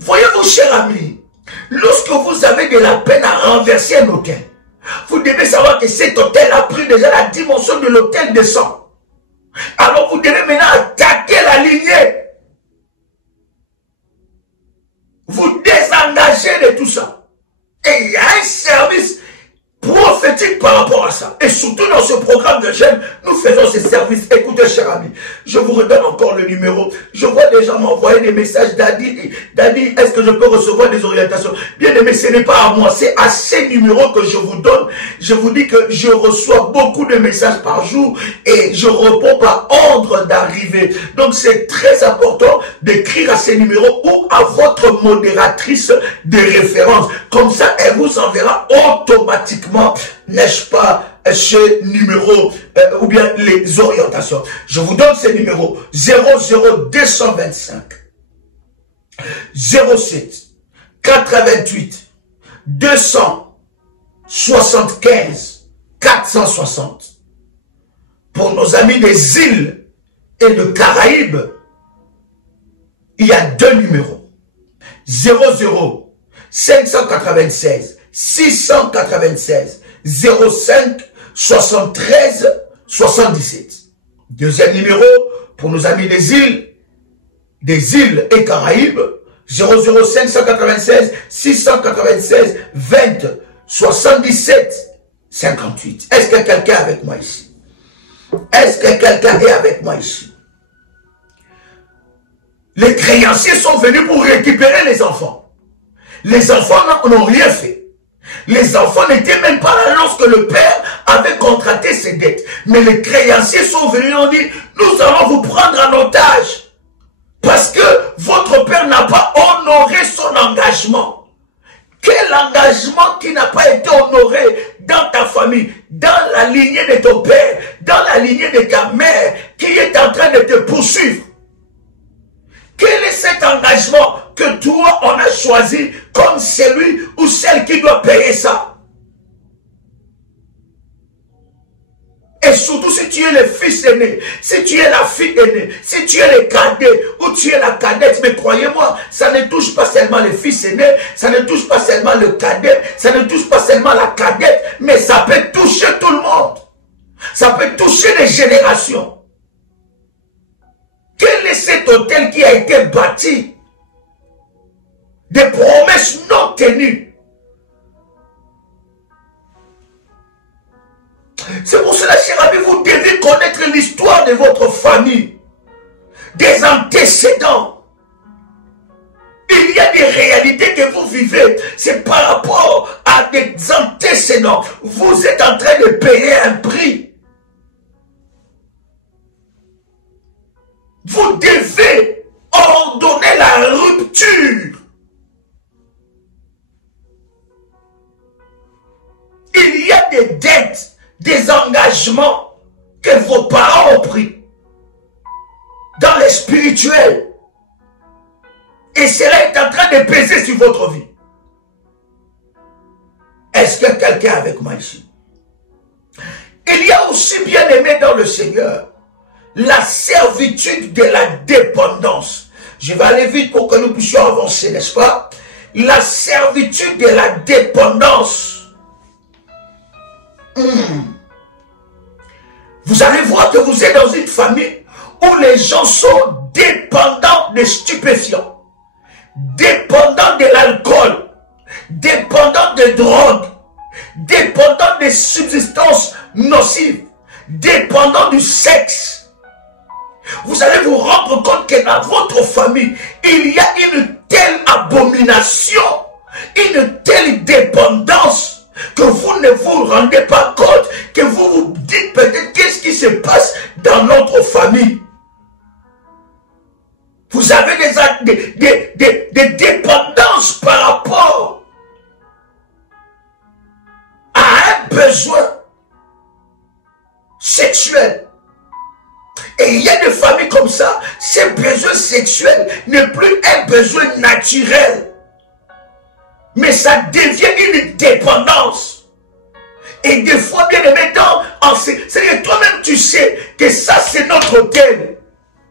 Voyez-vous, cher ami, lorsque vous avez de la peine à renverser un hôtel, vous devez savoir que cet hôtel a pris déjà la dimension de l'hôtel de sang. Alors vous devez maintenant attaquer la lignée. Vous désengagez de tout ça. Et il y a un service prophétique par rapport à ça. Et surtout dans ce programme de jeûne, nous faisons ces services. Écoutez, chers amis, je vous redonne encore le numéro. Je vois des gens m'envoyer des messages. Daddy, est-ce que je peux recevoir des orientations? Bien aimé, ce n'est pas à moi, c'est à ces numéros que je vous donne. Je vous dis que je reçois beaucoup de messages par jour et je réponds par ordre d'arrivée. Donc c'est très important d'écrire à ces numéros ou à votre modératrice de référence. Comme ça, elle vous enverra automatiquement, n'est-ce pas, ce numéro ou bien les orientations. Je vous donne ces numéros 00225 07 88 275 460. Pour nos amis des îles et de Caraïbes, il y a deux numéros 00 596 696 05 73 77. Deuxième numéro pour nos amis des îles et Caraïbes, 00 596 696 20 77 58. Est-ce que quelqu'un est avec moi ici? Est-ce que quelqu'un est avec moi ici? Les créanciers sont venus pour récupérer les enfants. Les enfants n'ont rien fait. Les enfants n'étaient même pas là lorsque le père avait contracté ses dettes. Mais les créanciers sont venus et ont dit, nous allons vous prendre en otage. Parce que votre père n'a pas honoré son engagement. Quel engagement qui n'a pas été honoré dans ta famille, dans la lignée de ton père, dans la lignée de ta mère, qui est en train de te poursuivre? Quel est cet engagement que toi, on a choisi comme celui ou celle qui doit payer ça? Et surtout si tu es le fils aîné, si tu es la fille aînée, si tu es le cadet ou tu es la cadette, mais croyez-moi, ça ne touche pas seulement les fils aînés, ça ne touche pas seulement le cadet, ça ne touche pas seulement la cadette, mais ça peut toucher tout le monde. Ça peut toucher les générations. Quel est cet hôtel qui a été bâti? Des promesses non tenues. C'est pour cela, cher ami, vous devez connaître l'histoire de votre famille, des antécédents. Il y a des réalités que vous vivez, c'est par rapport à des antécédents. Vous êtes en train de payer un prix. Vous devez ordonner la rupture. Il y a des dettes, des engagements que vos parents ont pris dans le spirituel. Et cela est en train de peser sur votre vie. Est-ce que quelqu'un est avec moi ici? Il y a aussi, bien aimé dans le Seigneur, la servitude de la dépendance. Je vais aller vite pour que nous puissions avancer, n'est-ce pas? La servitude de la dépendance. Vous allez voir que vous êtes dans une famille où les gens sont dépendants des stupéfiants, dépendants de l'alcool, dépendants de drogue, dépendants des substances nocives, dépendants du sexe. Vous allez vous rendre compte que dans votre famille, il y a une telle abomination, une telle dépendance, que vous ne vous rendez pas compte, que vous vous dites peut-être qu'est-ce qui se passe dans notre famille. Vous avez des dépendances par rapport à un besoin sexuel. Et il y a des familles comme ça, ce besoin sexuel n'est plus un besoin naturel. Mais ça devient une dépendance. Et des fois, bien aimé, c'est-à-dire que toi-même tu sais que ça c'est notre thème.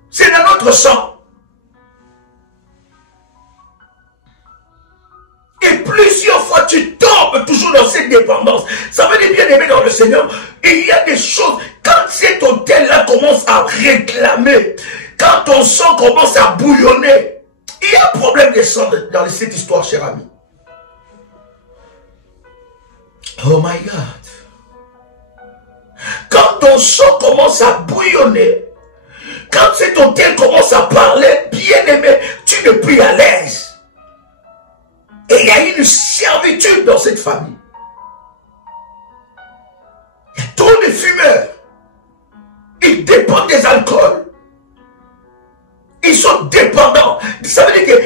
C'est dans notre sang. Et plusieurs fois tu tombes toujours dans cette dépendance. Ça veut dire, bien aimé dans le Seigneur, il y a des choses, quand cet hôtel-là commence à réclamer, quand ton sang commence à bouillonner, il y a un problème de sang dans cette histoire, cher ami. Oh my God. Quand ton sang commence à bouillonner, quand cet hôtel commence à parler, bien aimé, tu n'es plus à l'aise. Et il y a une servitude dans cette famille. Il y a trop de fumeurs. Ils dépendent des alcools. Ils sont dépendants. Ça veut dire que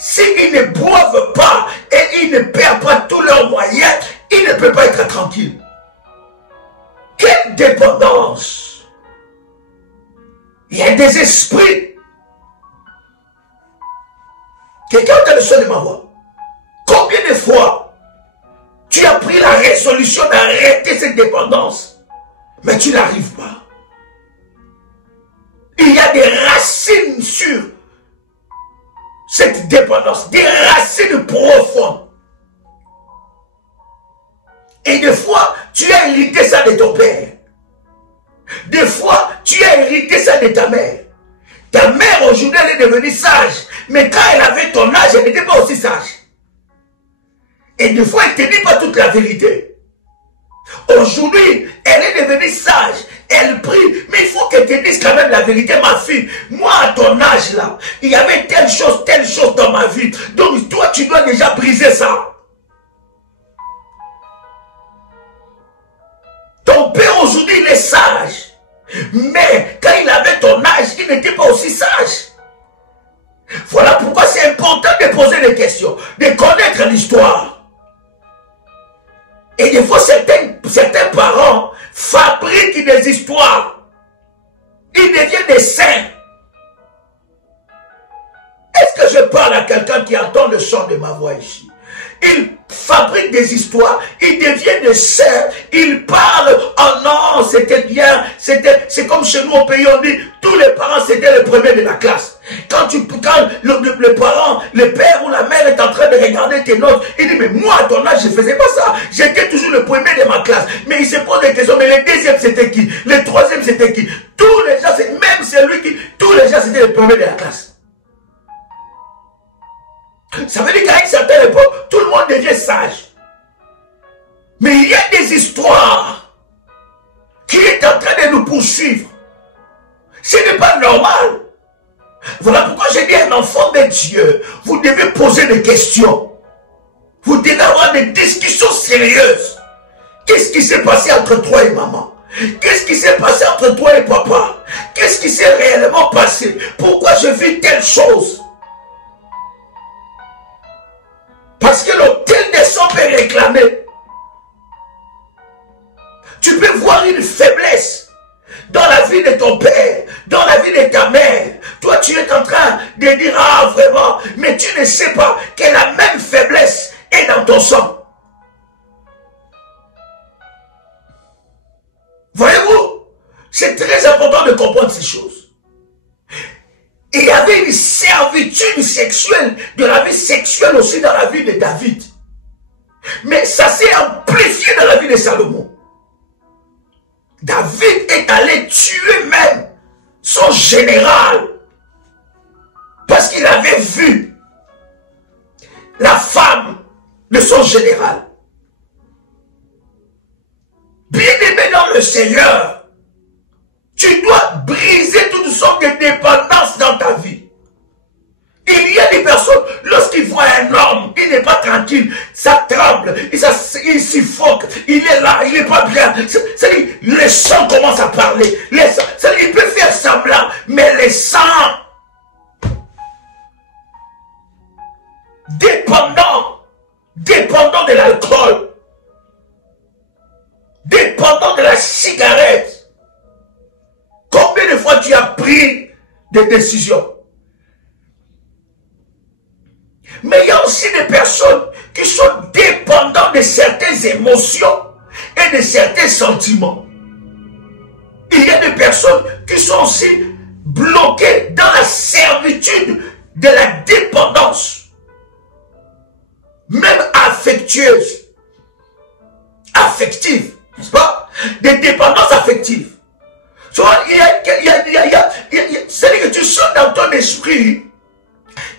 s'ils ne boivent pas et ils ne perdent pas tous leurs moyens, ils ne peuvent pas être tranquilles. Quelle dépendance! Il y a des esprits. Quelqu'un a le son de ma voix. Combien de fois tu as pris la résolution d'arrêter cette dépendance, mais tu n'arrives pas? Il y a des racines sur cette dépendance, des racines profondes. Et des fois, tu as hérité ça de ton père. Des fois, tu as hérité ça de ta mère. Ta mère, aujourd'hui, elle est devenue sage. Mais quand elle avait ton âge, elle n'était pas aussi sage. Et des fois, elle ne te dit pas toute la vérité. Aujourd'hui, elle est devenue sage. Elle prie. Mais il faut qu'elle te dise quand même la vérité, ma fille. Moi, à ton âge, là, il y avait telle chose dans ma vie. Donc, toi, tu dois déjà briser ça. Ton père aujourd'hui il est sage. Mais quand il avait ton âge, il n'était pas aussi sage. Voilà pourquoi c'est important de poser des questions, de connaître l'histoire. Et des fois, certains parents fabriquent des histoires. Ils deviennent des saints. Est-ce que je parle à quelqu'un qui entend le son de ma voix ici? Ils fabriquent des histoires, ils deviennent des saints, ils parlent, oh non, c'était bien, c'est comme chez nous au pays, on dit, tous les parents c'était le premier de la classe. Quand le parent, le père ou la mère est en train de regarder tes notes, il dit, mais moi à ton âge, je ne faisais pas ça, j'étais toujours le premier de ma classe. Mais il se pose des questions, mais le deuxième c'était qui? Le troisième c'était qui? Tous les gens, même celui qui, tous les gens c'était le premier de la classe. Ça veut dire qu'à une certaine époque, tout le monde devient sage. Mais il y a des histoires qui est en train de nous pousser suivre. Ce n'est pas normal. Voilà pourquoi j'ai dit un enfant de Dieu, vous devez poser des questions. Vous devez avoir des discussions sérieuses. Qu'est-ce qui s'est passé entre toi et maman? Qu'est-ce qui s'est passé entre toi et papa? Qu'est-ce qui s'est réellement passé? Pourquoi je vis telle chose? Parce que l'autel des sangs peut réclamer. Tu peux voir une faiblesse dans la vie de ton père, dans la vie de ta mère. Toi, tu es en train de dire, ah, vraiment, mais tu ne sais pas que la même faiblesse est dans ton sang. Voyez-vous, c'est très important de comprendre ces choses. Et il y avait une servitude sexuelle, de la vie sexuelle aussi dans la vie de David. Mais ça s'est amplifié dans la vie de Salomon. David est allé tuer même son général parce qu'il avait vu la femme de son général. Bien-aimé dans le Seigneur, tu dois briser toutes sortes de dépendances dans ta vie. Il y a des personnes, lorsqu'ils voient un homme, il n'est pas tranquille, ça tremble, il suffoque, il est là, il n'est pas bien. Les sangs commencent à parler. Il peut faire semblant, mais les sangs, dépendant de l'alcool, dépendant de la cigarette. Combien de fois tu as pris des décisions? Mais il y a aussi des personnes qui sont dépendantes de certaines émotions et de certains sentiments. Il y a des personnes qui sont aussi bloquées dans la servitude de la dépendance, même affectueuse, affective, n'est-ce pas? Des dépendances affectives. Tu vois, c'est-à-dire que tu sens dans ton esprit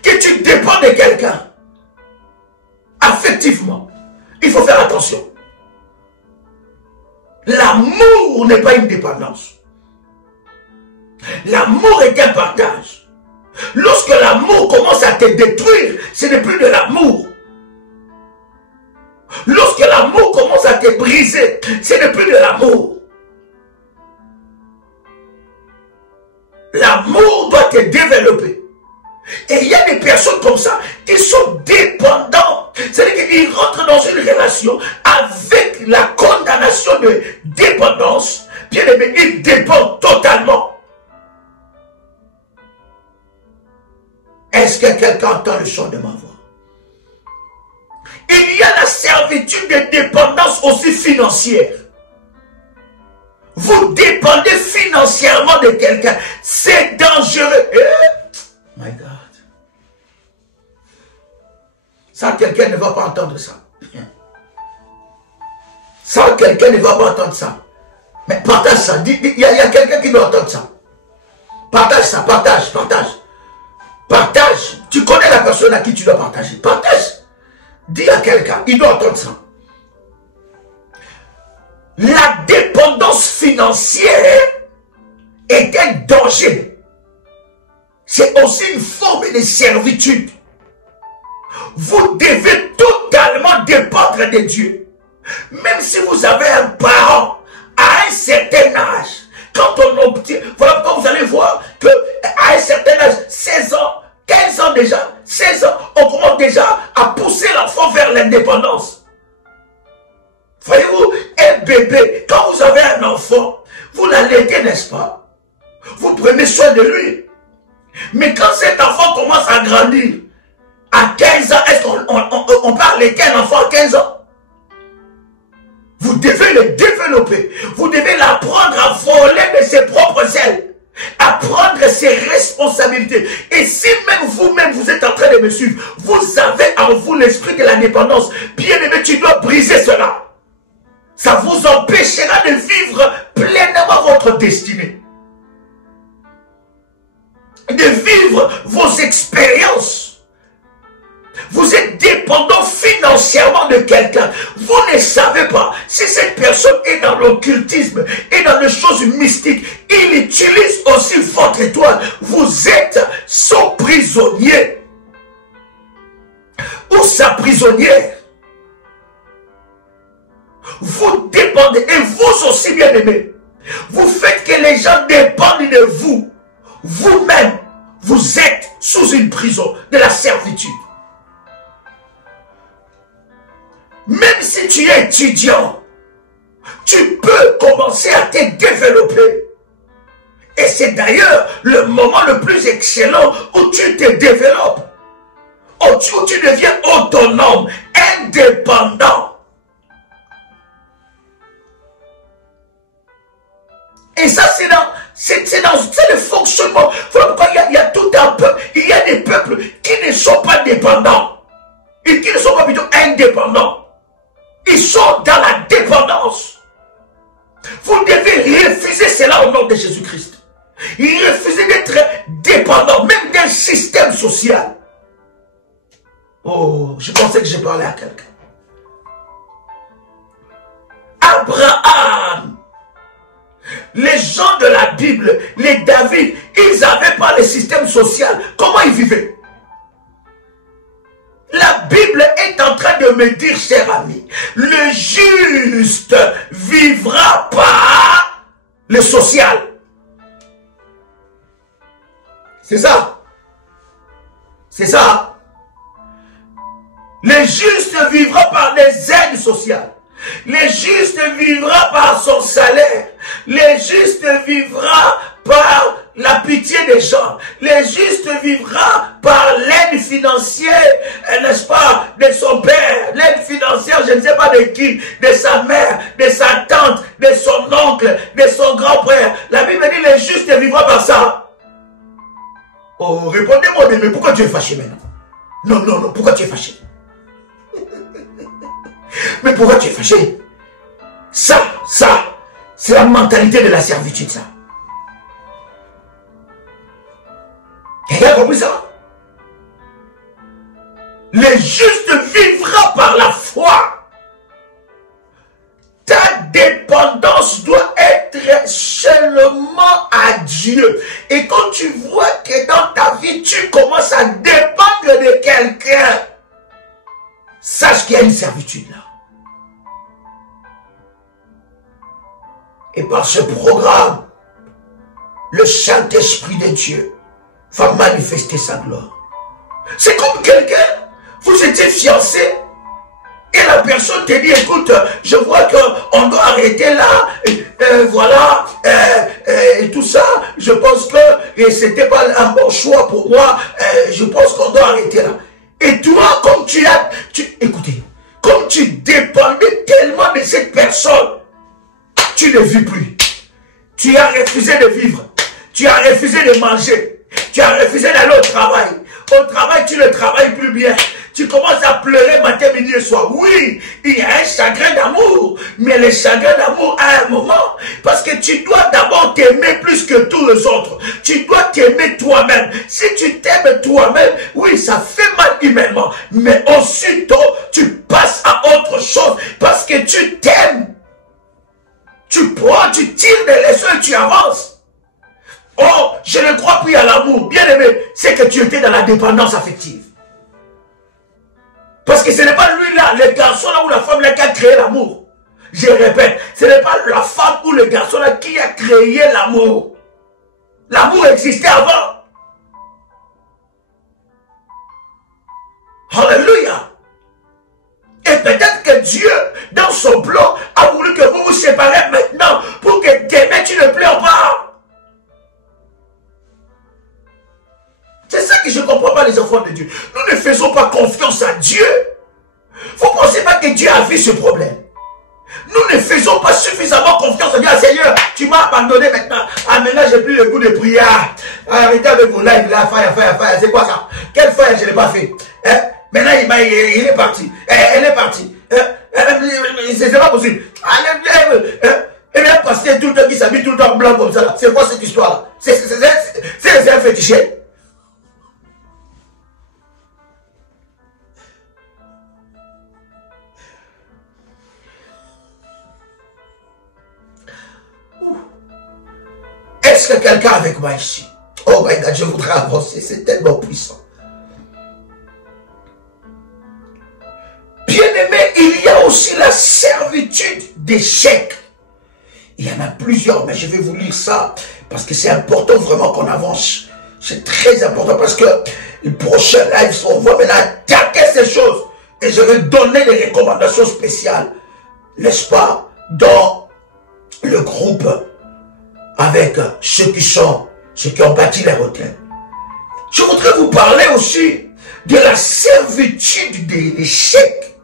que tu dépends de quelqu'un affectivement. Il faut faire attention. L'amour n'est pas une dépendance. L'amour est un partage. Lorsque l'amour commence à te détruire, ce n'est plus de l'amour. Lorsque l'amour commence à te briser, ce n'est plus de l'amour. L'amour doit te développer. Et il y a des personnes comme ça qui sont dépendantes. C'est-à-dire qu'ils rentrent dans une relation avec la condamnation de dépendance. Bien aimé, ils dépendent totalement. Est-ce que quelqu'un entend le son de ma voix? Il y a la servitude de dépendance aussi financière. Vous dépendez financièrement de quelqu'un. C'est dangereux. My God. Ça, quelqu'un ne va pas entendre ça. Ça, quelqu'un ne va pas entendre ça. Mais partage ça. Il y a quelqu'un qui doit entendre ça. Partage ça, partage. Partage. Tu connais la personne à qui tu dois partager. Partage. Dis à quelqu'un, il doit entendre ça. La dépendance financière est un danger. C'est aussi une forme de servitude. Vous devez totalement dépendre de Dieu. Même si vous avez un parent à un certain âge, quand on obtient, voilà pourquoi vous allez voir qu'à un certain âge, 16 ans, 15 ans déjà, 16 ans, on commence déjà à pousser l'enfant vers l'indépendance. Voyez-vous, un bébé, quand vous avez un enfant, vous l'allaitez, n'est-ce pas? Vous prenez soin de lui. Mais quand cet enfant commence à grandir, à 15 ans, est-ce qu'on parle d'un enfant à 15 ans? Vous devez le développer. Vous devez l'apprendre à voler de ses propres ailes. À prendre ses responsabilités. Et si même vous-même vous êtes en train de me suivre, vous avez en vous l'esprit de la dépendance. Bien aimé, tu dois briser cela. Ça vous empêchera de vivre pleinement votre destinée. De vivre vos expériences. Vous êtes dépendant financièrement financièrement de quelqu'un, vous ne savez pas si cette personne est dans l'occultisme et dans les choses mystiques. Il utilise aussi votre étoile. Vous êtes son prisonnier ou sa prisonnière. Vous dépendez, et vous aussi, bien aimés, vous faites que les gens dépendent de vous. Vous-même, vous êtes sous une prison de la servitude. Même si tu es étudiant, tu peux commencer à te développer. Et c'est d'ailleurs le moment le plus excellent où tu te développes, où tu deviens autonome, indépendant. Et ça, c'est le fonctionnement. Pourquoi il y a tout un peuple, il y a des peuples qui ne sont pas dépendants et qui ne sont pas plutôt indépendants. Ils sont dans la dépendance. Vous devez refuser cela au nom de Jésus-Christ. Refuser d'être dépendant, même d'un système social. Oh, je pensais que je parlais à quelqu'un. Abraham, les gens de la Bible, les David, ils n'avaient pas le système social. Comment ils vivaient? La Bible est en train de me dire, cher ami, le juste vivra par le social. C'est ça. C'est ça. Le juste vivra par les aides sociales. Le juste vivra par son salaire. Le juste vivra par la pitié des gens. Le juste vivra par l'aide financière, n'est-ce pas, de son père. L'aide financière, je ne sais pas de qui, de sa mère, de sa tante, de son oncle, de son grand-père. La Bible dit le juste vivra par ça. Oh, répondez-moi, mais pourquoi tu es fâché maintenant? Non, non, non, pourquoi tu es fâché? Mais pourquoi tu es fâché? Ça, c'est la mentalité de la servitude, ça. Quelqu'un a compris ça? Le juste vivra par la foi. Ta dépendance doit être seulement à Dieu. Et quand tu vois que dans ta vie, tu commences à dépendre de quelqu'un, sache qu'il y a une servitude là. Et par ce programme, le Saint-Esprit de Dieu va manifester sa gloire. C'est comme quelqu'un, vous étiez fiancé, et la personne te dit, écoute, je vois qu'on doit arrêter là, voilà, et tout ça, je pense que c'était pas un bon choix pour moi, je pense qu'on doit arrêter là. Et toi, comme écoutez, comme tu dépendais tellement de cette personne, tu ne vis plus. Tu as refusé de vivre. Tu as refusé de manger. Tu as refusé d'aller au travail. Au travail, tu ne travailles plus bien. Tu commences à pleurer matin, midi et soir. Oui, il y a un chagrin d'amour. Mais le chagrin d'amour a un moment. Parce que tu dois d'abord t'aimer plus que tous les autres. Tu dois t'aimer toi-même. Si tu t'aimes toi-même, oui, ça fait mal humainement. Mais aussitôt, tu passes à autre chose. Parce que tu t'aimes. Tu prends, tu tires des leçons et tu avances. Oh, je ne crois plus à l'amour. Bien aimé, c'est que tu étais dans la dépendance affective. Parce que ce n'est pas lui là, le garçon là ou la femme là qui a créé l'amour. Je répète, ce n'est pas la femme ou le garçon là qui a créé l'amour. L'amour existait avant. Alléluia. Et peut-être que Dieu, dans son plan, a voulu que vous vous séparez maintenant pour que demain tu ne pleures pas. C'est ça que je ne comprends pas, les enfants de Dieu. Nous ne faisons pas confiance à Dieu. Vous ne pensez pas que Dieu a vu ce problème? Nous ne faisons pas suffisamment confiance à Dieu. Ah, Seigneur, tu m'as abandonné maintenant. Ah, maintenant, j'ai plus le goût de prière. Arrêtez avec vos lives là, fire. C'est quoi ça? Quelle fire je n'ai pas fait? Hein? Maintenant, il est parti. Elle est partie. C'est pas possible. Elle est passée tout le temps qui s'habille tout le temps blanc comme ça. C'est quoi cette histoire-là? C'est un fétiche. Est-ce que quelqu'un avec moi ici? Oh my God, je voudrais avancer, c'est tellement puissant. Bien-aimé, il y a aussi la servitude d'échec. Il y en a plusieurs, mais je vais vous lire ça, parce que c'est important vraiment qu'on avance. C'est très important, parce que les prochains lives, on va maintenant attaquer ces choses. Et je vais donner des recommandations spéciales, n'est-ce pas, dans le groupe, avec ceux qui ont bâti les hôtels. Je voudrais vous parler aussi de la servitude de l'échec.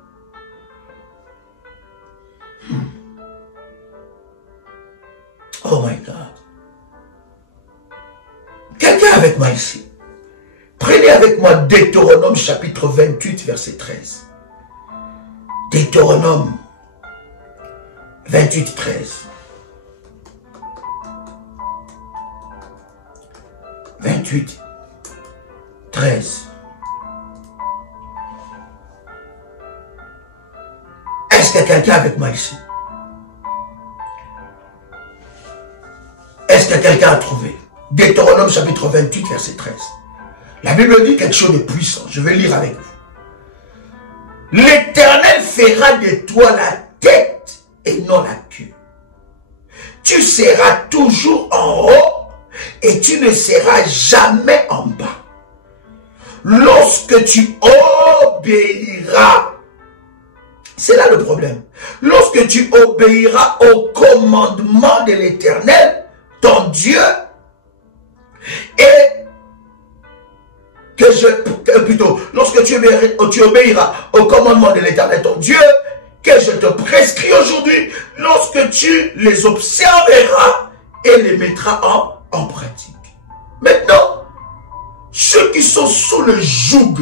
Oh my God. Quelqu'un avec moi ici? Prenez avec moi Deutéronome chapitre 28 verset 13. Deutéronome 28, 13. 28, 13. Est-ce que quelqu'un avec moi ici? Est-ce que quelqu'un a trouvé? Deutéronome chapitre 28 verset 13. La Bible dit quelque chose de puissant. Je vais lire avec vous. L'Éternel fera de toi la tête et non la queue. Tu seras toujours en haut et tu ne seras jamais en bas. Lorsque tu obéiras, c'est là le problème. Lorsque tu obéiras au commandement de l'Éternel, ton Dieu, et lorsque tu obéiras au commandement de l'Éternel, ton Dieu, que je te prescris aujourd'hui, lorsque tu les observeras et les mettras en pratique. Maintenant, ceux qui sont sous le joug,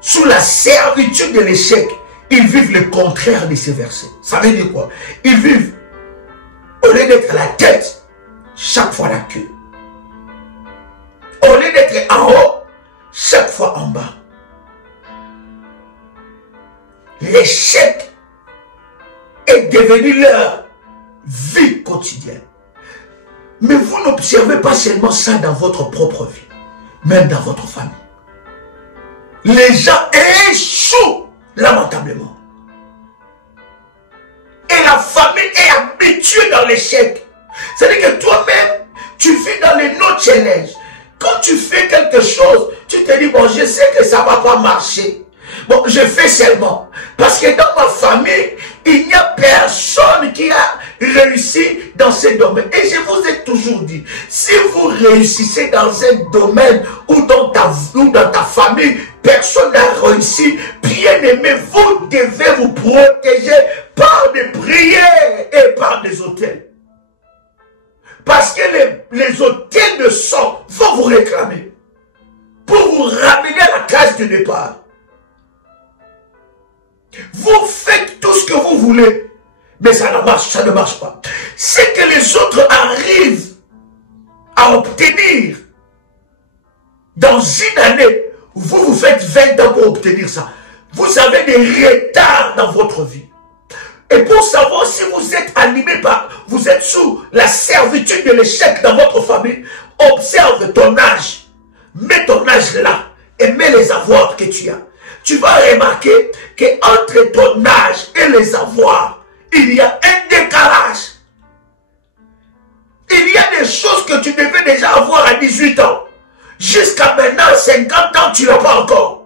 sous la servitude de l'échec, ils vivent le contraire de ces versets. Ça veut dire quoi? Ils vivent, au lieu d'être la tête, chaque fois la queue. Au lieu d'être en haut, chaque fois en bas. L'échec est devenu leur vie quotidienne. Mais vous n'observez pas seulement ça dans votre propre vie, même dans votre famille. Les gens échouent lamentablement. Et la famille est habituée dans l'échec. C'est-à-dire que toi-même, tu vis dans les no challenge. Quand tu fais quelque chose, tu te dis, bon, je sais que ça ne va pas marcher. Bon, je fais seulement. Parce que dans ma famille, il n'y a personne qui a réussi dans ce domaine. Et je vous ai toujours dit, si vous réussissez dans un domaine ou dans ta famille, personne n'a réussi, bien aimé, vous devez vous protéger par des prières et par des autels. Parce que les autels de sang vont vous réclamer pour vous ramener à la case de départ. Vous faites tout ce que vous voulez, mais ça ne marche pas. C'est que les autres arrivent à obtenir dans une année, vous faites 20 ans pour obtenir ça. Vous avez des retards dans votre vie. Et pour savoir si vous êtes animé par, vous êtes sous la servitude de l'échec dans votre famille, observe ton âge. Mets ton âge là et mets les avoirs que tu as. Tu vas remarquer qu'entre ton âge et les avoirs, il y a un décalage. Il y a des choses que tu devais déjà avoir à 18 ans. Jusqu'à maintenant, 50 ans, tu n'as pas encore.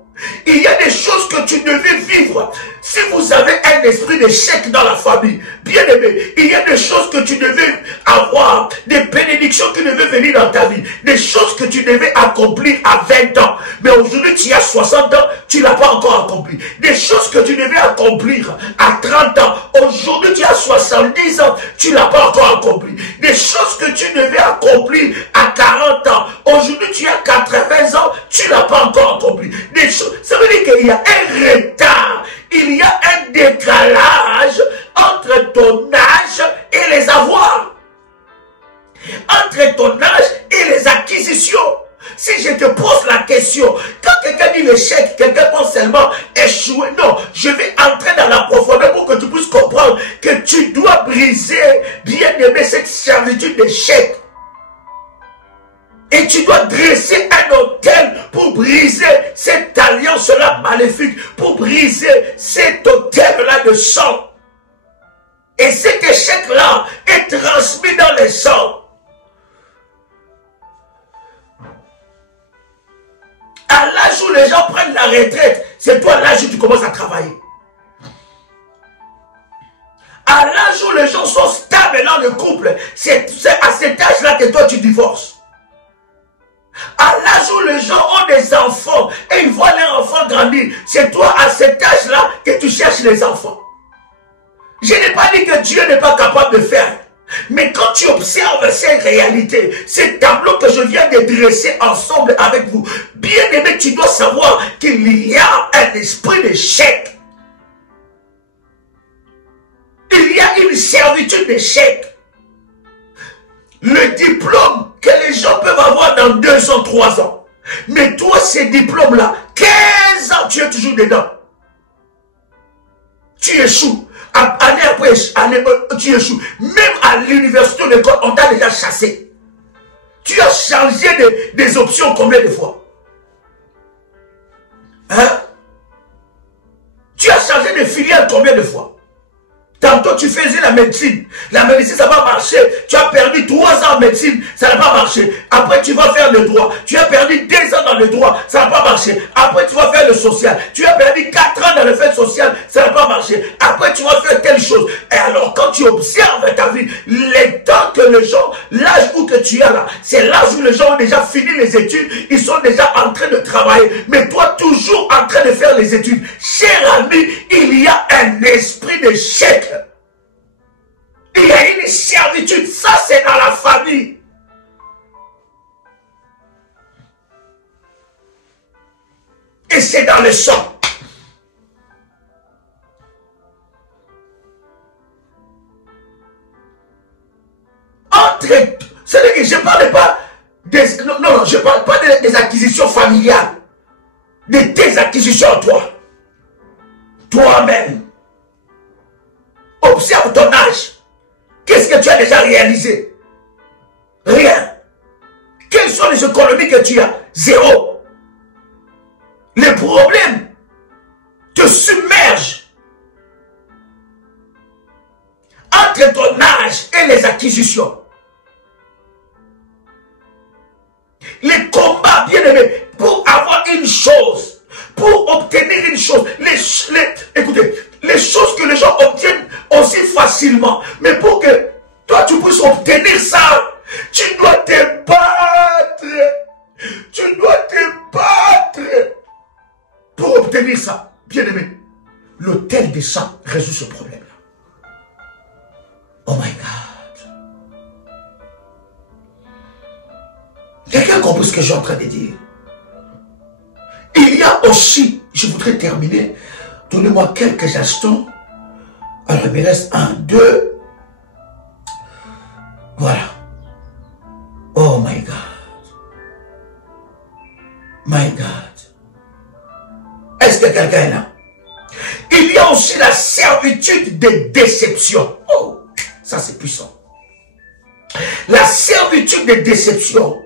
Il y a des choses que tu devais vivre. Si vous avez un esprit d'échec dans la famille, bien aimé, il y a des choses que tu devais avoir, des bénédictions qui devaient venir dans ta vie, des choses que tu devais accomplir à 20 ans. Mais aujourd'hui, tu as 60 ans, tu ne l'as pas encore accompli. Des choses que tu devais accomplir à 30 ans, aujourd'hui, tu as 70 ans, tu ne l'as pas encore accompli. Des choses que tu devais accomplir à 40 ans, aujourd'hui, tu as 80 ans, tu ne l'as pas encore accompli. Des choses, ça veut dire qu'il y a un retard. Il y a un décalage entre ton âge et les avoirs. Entre ton âge et les acquisitions. Si je te pose la question, quand quelqu'un dit l'échec, quelqu'un pense seulement échouer. Non, je vais entrer dans la profondeur pour que tu puisses comprendre que tu dois briser, bien aimé, cette servitude d'échec. Et tu dois dresser un autel pour briser cette alliance-là maléfique, pour briser cet autel-là de sang. Et cet échec-là est transmis dans les sangs. À l'âge où les gens prennent la retraite, c'est toi l'âge où tu commences à travailler. À l'âge où les gens sont stables dans le couple, c'est à cet âge-là que toi tu divorces. À l'âge où les gens ont des enfants et ils voient leurs enfants grandir, c'est toi à cet âge-là que tu cherches les enfants. Je n'ai pas dit que Dieu n'est pas capable de faire. Mais quand tu observes ces réalités, ces tableaux que je viens de dresser ensemble avec vous, bien aimé, tu dois savoir qu'il y a un esprit d'échec. Il y a une servitude d'échec. Le diplôme que les gens peuvent avoir dans 2 ans, 3 ans. Mais toi, ces diplômes-là, 15 ans, tu es toujours dedans. Tu échoues. Année après année, tu échoues. Même à l'université ou l'école, on t'a déjà chassé. Tu as changé des options combien de fois? Hein? Tu as changé de filière combien de fois? Tantôt tu faisais la médecine. La médecine, ça va marcher. Tu as perdu 3 ans en médecine, ça n'a pas marché. Après, tu vas faire le droit. Tu as perdu 2 ans dans le droit, ça n'a pas marché. Après, tu vas faire le social. Tu as perdu 4 ans dans le fait social, ça n'a pas marché. Après, tu vas faire telle chose. Et alors, quand tu observes ta vie, les temps que les gens, l'âge où que tu as là, c'est l'âge où les gens ont déjà fini les études, ils sont déjà en train de travailler. Mais toi, toujours en train de faire les études. Cher ami, il y a un esprit d'échec. Il y a une servitude, ça c'est dans la famille. Et c'est dans le sang. C'est-à-dire que je ne parle pas je parle pas des acquisitions familiales, de tes acquisitions à toi. Toi-même. Observe ton âge. Qu'est-ce que tu as déjà réalisé? Rien. Quelles sont les économies que tu as? Zéro. Les problèmes te submergent. Entre ton âge et les acquisitions. Les combats, bien aimés, pour avoir une chose, pour obtenir une chose, écoutez, les choses que les gens obtiennent aussi facilement, mais pour que toi tu puisses obtenir ça, tu dois te battre. Tu dois te battre pour obtenir ça. Bien aimé, l'autel de sang résout ce problème-là. Oh my God. Quelqu'un comprend ce que je suis en train de dire? Il y a aussi, je voudrais terminer, donnez-moi quelques instants. Alors il me reste 1, 2. Voilà. Oh my God. My God. Est-ce que quelqu'un est là? Il y a aussi la servitude des déceptions. Oh, ça c'est puissant. La servitude des déceptions,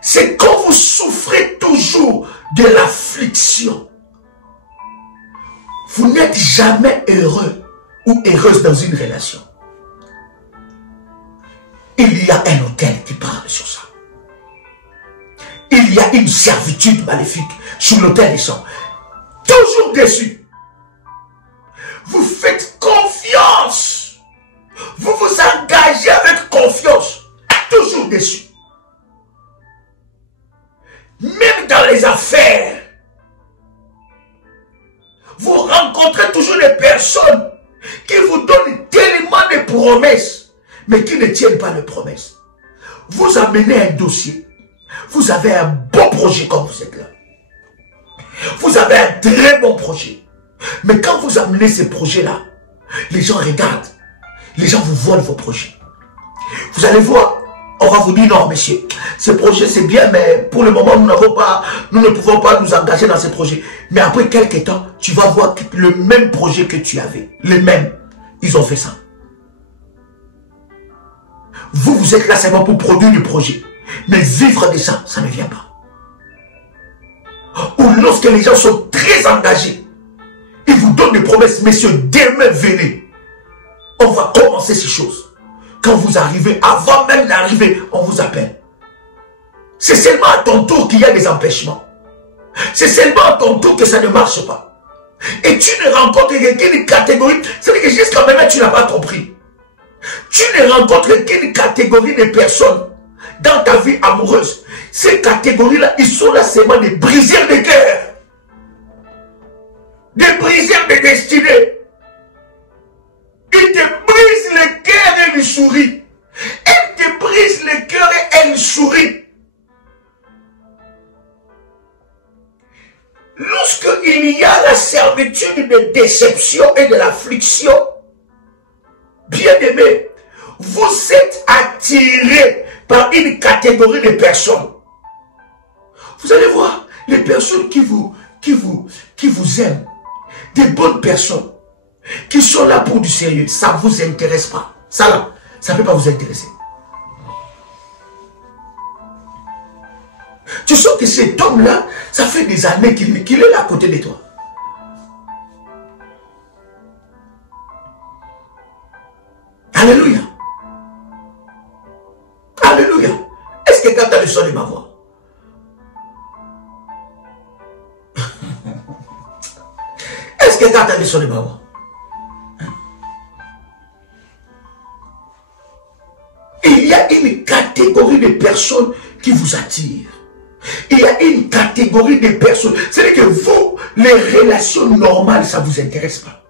c'est quand vous souffrez toujours de l'affliction. Vous n'êtes jamais heureux ou heureuse dans une relation. Il y a un autel qui parle sur ça. Il y a une servitude maléfique sur l'autel des sangs. Toujours déçu. Vous faites confiance. Vous vous engagez avec confiance. Toujours déçu. Même dans les affaires, vous rencontrez toujours des personnes qui vous donnent tellement de promesses, mais qui ne tiennent pas les promesses. Vous amenez un dossier. Vous avez un bon projet quand vous êtes là. Vous avez un très bon projet. Mais quand vous amenez ces projets-là, les gens regardent. Les gens vous volent vos projets. Vous allez voir, on va vous dire non, monsieur, ce projet c'est bien, mais pour le moment, nous ne pouvons pas nous engager dans ce projet. Mais après quelques temps, tu vas voir le même projet que tu avais. Le même. ils ont fait ça. Vous, vous êtes là seulement pour produire du projet. Mais vivre de ça, ça ne vient pas. Ou lorsque les gens sont très engagés, ils vous donnent des promesses, messieurs, demain venez. On va commencer ces choses. Quand vous arrivez, avant même d'arriver, on vous appelle. C'est seulement à ton tour qu'il y a des empêchements. C'est seulement à ton tour que ça ne marche pas. Et tu ne rencontres qu'une catégorie, c'est-à-dire que jusqu'à maintenant tu n'as pas compris. Tu ne rencontres qu'une catégorie de personnes dans ta vie amoureuse. Ces catégories-là, ils sont là seulement des briseurs de cœur. Des briseurs de destinée. Ils te brisent le cœur et ils sourient. Ils te brisent le cœur et elles sourient. Lorsqu'il y a la servitude de déception et de l'affliction, bien-aimés, vous êtes attirés par une catégorie de personnes. Vous allez voir, les personnes qui vous aiment, des bonnes personnes, qui sont là pour du sérieux, ça ne vous intéresse pas. Ça là, ça ne peut pas vous intéresser. Tu sens que cet homme-là, ça fait des années qu'il est là à côté de toi. Alléluia. Alléluia. Est-ce que quelqu'un a le son de ma voix? Est-ce que quelqu'un a le son de ma voix? Il y a une catégorie de personnes qui vous attirent. Il y a une catégorie de personnes. C'est-à-dire que vous, les relations normales, ça ne vous intéresse pas.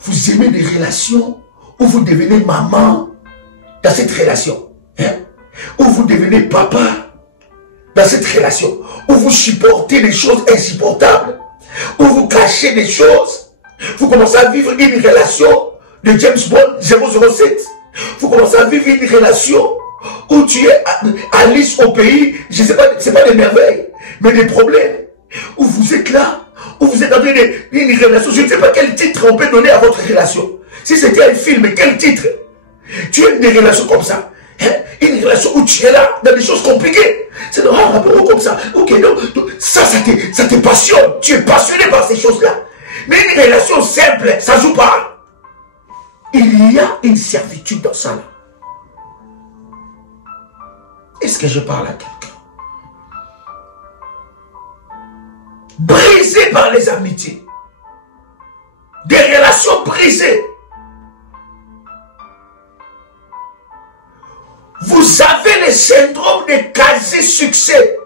Vous aimez les relations où vous devenez maman dans cette relation. Hein? Où vous devenez papa dans cette relation. Où vous supportez des choses insupportables. Où vous cachez des choses. Vous commencez à vivre une relation de James Bond 007. Vous commencez à vivre une relation où tu es Alice au pays, je ne sais pas, c'est pas des merveilles, mais des problèmes. Où vous êtes là, où vous êtes dans une relation, je ne sais pas quel titre on peut donner à votre relation. Si c'était un film, quel titre? Tu es une relation comme ça. Hein? Une relation où tu es là, dans des choses compliquées. C'est dans un rapport comme ça. Ok, non, ça te passionne. Tu es passionné par ces choses-là. Mais une relation simple, ça ne joue pas. Il y a une servitude dans ça là. Est-ce que je parle à quelqu'un? Brisé par les amitiés. Des relations brisées. Vous avez le syndrome de quasi-succès.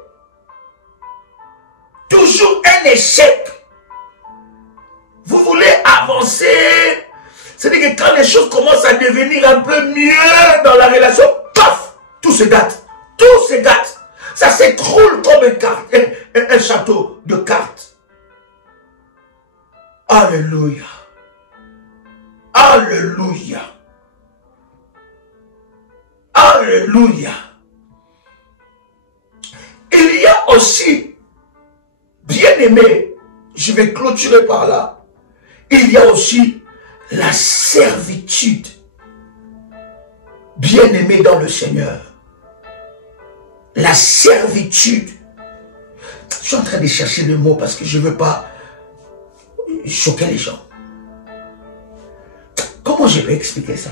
Toujours un échec. Vous voulez avancer. C'est-à-dire que quand les choses commencent à devenir un peu mieux dans la relation, paf, tout se gâte. Tout se gâte. Ça s'écroule comme un château de cartes. Alléluia. Alléluia. Alléluia. Il y a aussi, bien aimé, je vais clôturer par là, il y a aussi la servitude, bien aimé dans le Seigneur. La servitude. Je suis en train de chercher le mot parce que je ne veux pas choquer les gens. Comment je peux expliquer ça?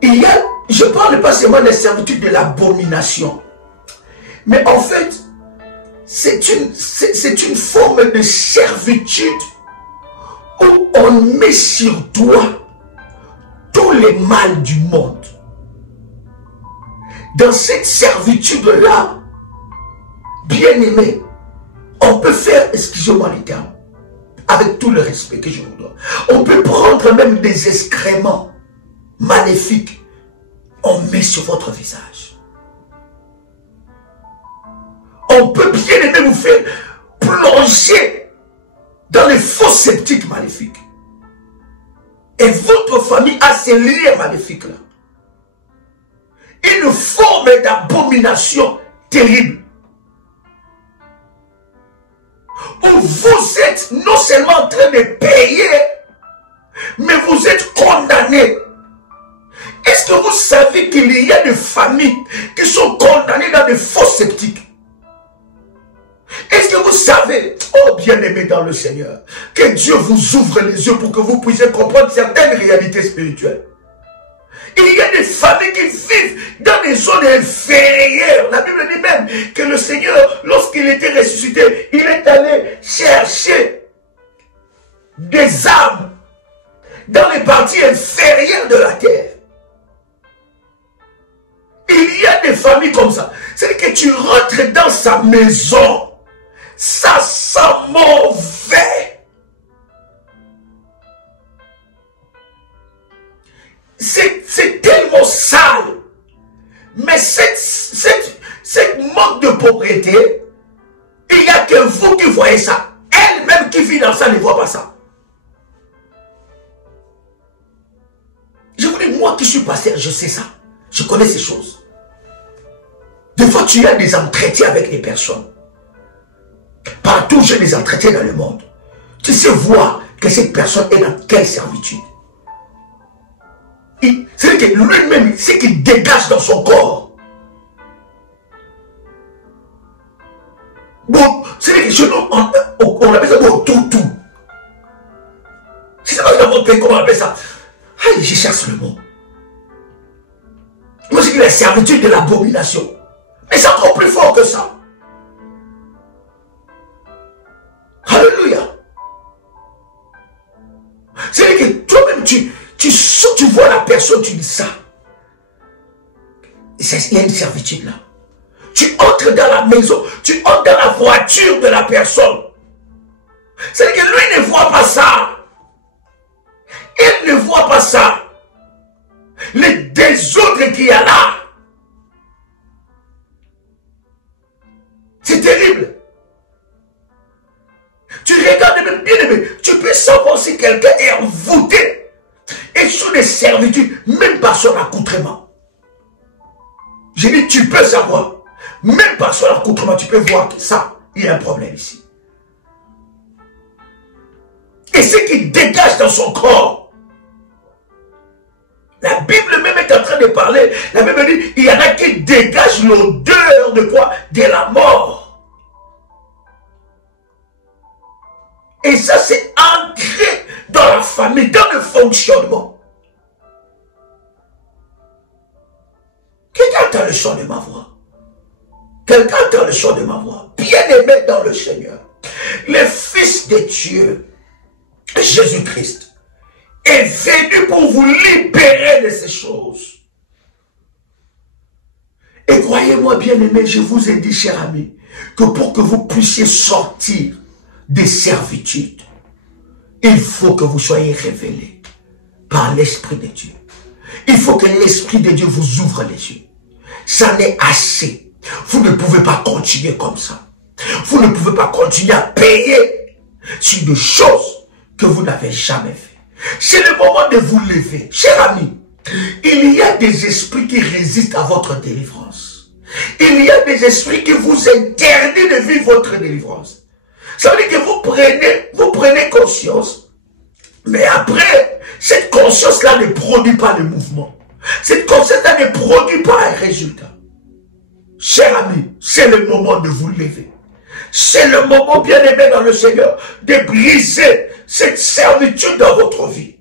Il y a, je ne parle pas seulement de la servitude de l'abomination, mais en fait, c'est une forme de servitude où on met sur toi tous les mal du monde. Dans cette servitude-là, bien aimé, on peut faire, excusez-moi les termes, avec tout le respect que je vous donne, on peut prendre même des excréments maléfiques, on met sur votre visage. On peut bien aimé vous faire plonger dans les faux sceptiques maléfiques. Et votre famille a ces liens maléfiques-là. Une forme d'abomination terrible. où vous êtes non seulement en train de payer, mais vous êtes condamné. Est-ce que vous savez qu'il y a des familles qui sont condamnées dans des faux sceptiques? Est-ce que vous savez, oh bien-aimés dans le Seigneur, que Dieu vous ouvre les yeux pour que vous puissiez comprendre certaines réalités spirituelles? Il y a des familles qui vivent dans des zones inférieures. La Bible dit même que le Seigneur, lorsqu'il était ressuscité, il est allé chercher des âmes dans les parties inférieures de la terre. Il y a des familles comme ça. C'est que tu rentres dans sa maison, ça sent mauvais. C'est tellement sale. Mais cette manque de propriété, il n'y a que vous qui voyez ça. Elle-même qui vit dans ça ne voit pas ça. Je vous dis, moi qui suis pasteur, je sais ça. Je connais ces choses. Des fois, tu as des entretiens avec les personnes. Partout, j'ai des entretiens dans le monde. Tu sais voir que cette personne est dans quelle servitude. C'est que lui-même, c'est qu'il dégage dans son corps. Bon, c'est que chez nous, on appelle ça bon tout. C'est ça dans votre pays, comment on appelle ça? Ah, je cherche le mot. Moi, c'est la servitude de l'abomination. Mais c'est encore plus fort que ça. Alléluia. C'est que toi-même, tu vois la personne, tu dis ça. Il y a une servitude là. Tu entres dans la maison, tu entres dans la voiture de la personne. C'est que lui ne voit pas ça. Il ne voit pas ça. Les désordres qu'il y a là. C'est terrible. Tu regardes même bien aimé, tu peux savoir si quelqu'un est envoûté et sous des servitudes, même par son accoutrement. J'ai dit, tu peux savoir, même par son accoutrement, tu peux voir que ça, il y a un problème ici. Et ce qui dégage dans son corps. La Bible même est en train de parler. La Bible dit, il y en a qui dégagent l'odeur de quoi? De la mort. Et ça, c'est ancré dans la famille, dans le fonctionnement. Quelqu'un entend le son de ma voix. Quelqu'un entend le son de ma voix. Bien-aimé dans le Seigneur. Le Fils de Dieu, Jésus-Christ, est venu pour vous libérer de ces choses. Et croyez-moi, bien-aimé, je vous ai dit, cher ami, que pour que vous puissiez sortir des servitudes, il faut que vous soyez révélés par l'Esprit de Dieu. Il faut que l'Esprit de Dieu vous ouvre les yeux. Ça n'est assez. Vous ne pouvez pas continuer comme ça. Vous ne pouvez pas continuer à payer sur des choses que vous n'avez jamais fait. C'est le moment de vous lever. Cher ami, il y a des esprits qui résistent à votre délivrance. Il y a des esprits qui vous interdisent de vivre votre délivrance. Ça veut dire que vous prenez conscience, mais après, cette conscience-là ne produit pas de mouvement. Cette conscience-là ne produit pas un résultat. Cher ami, c'est le moment de vous lever. C'est le moment, bien-aimé dans le Seigneur, de briser cette servitude dans votre vie.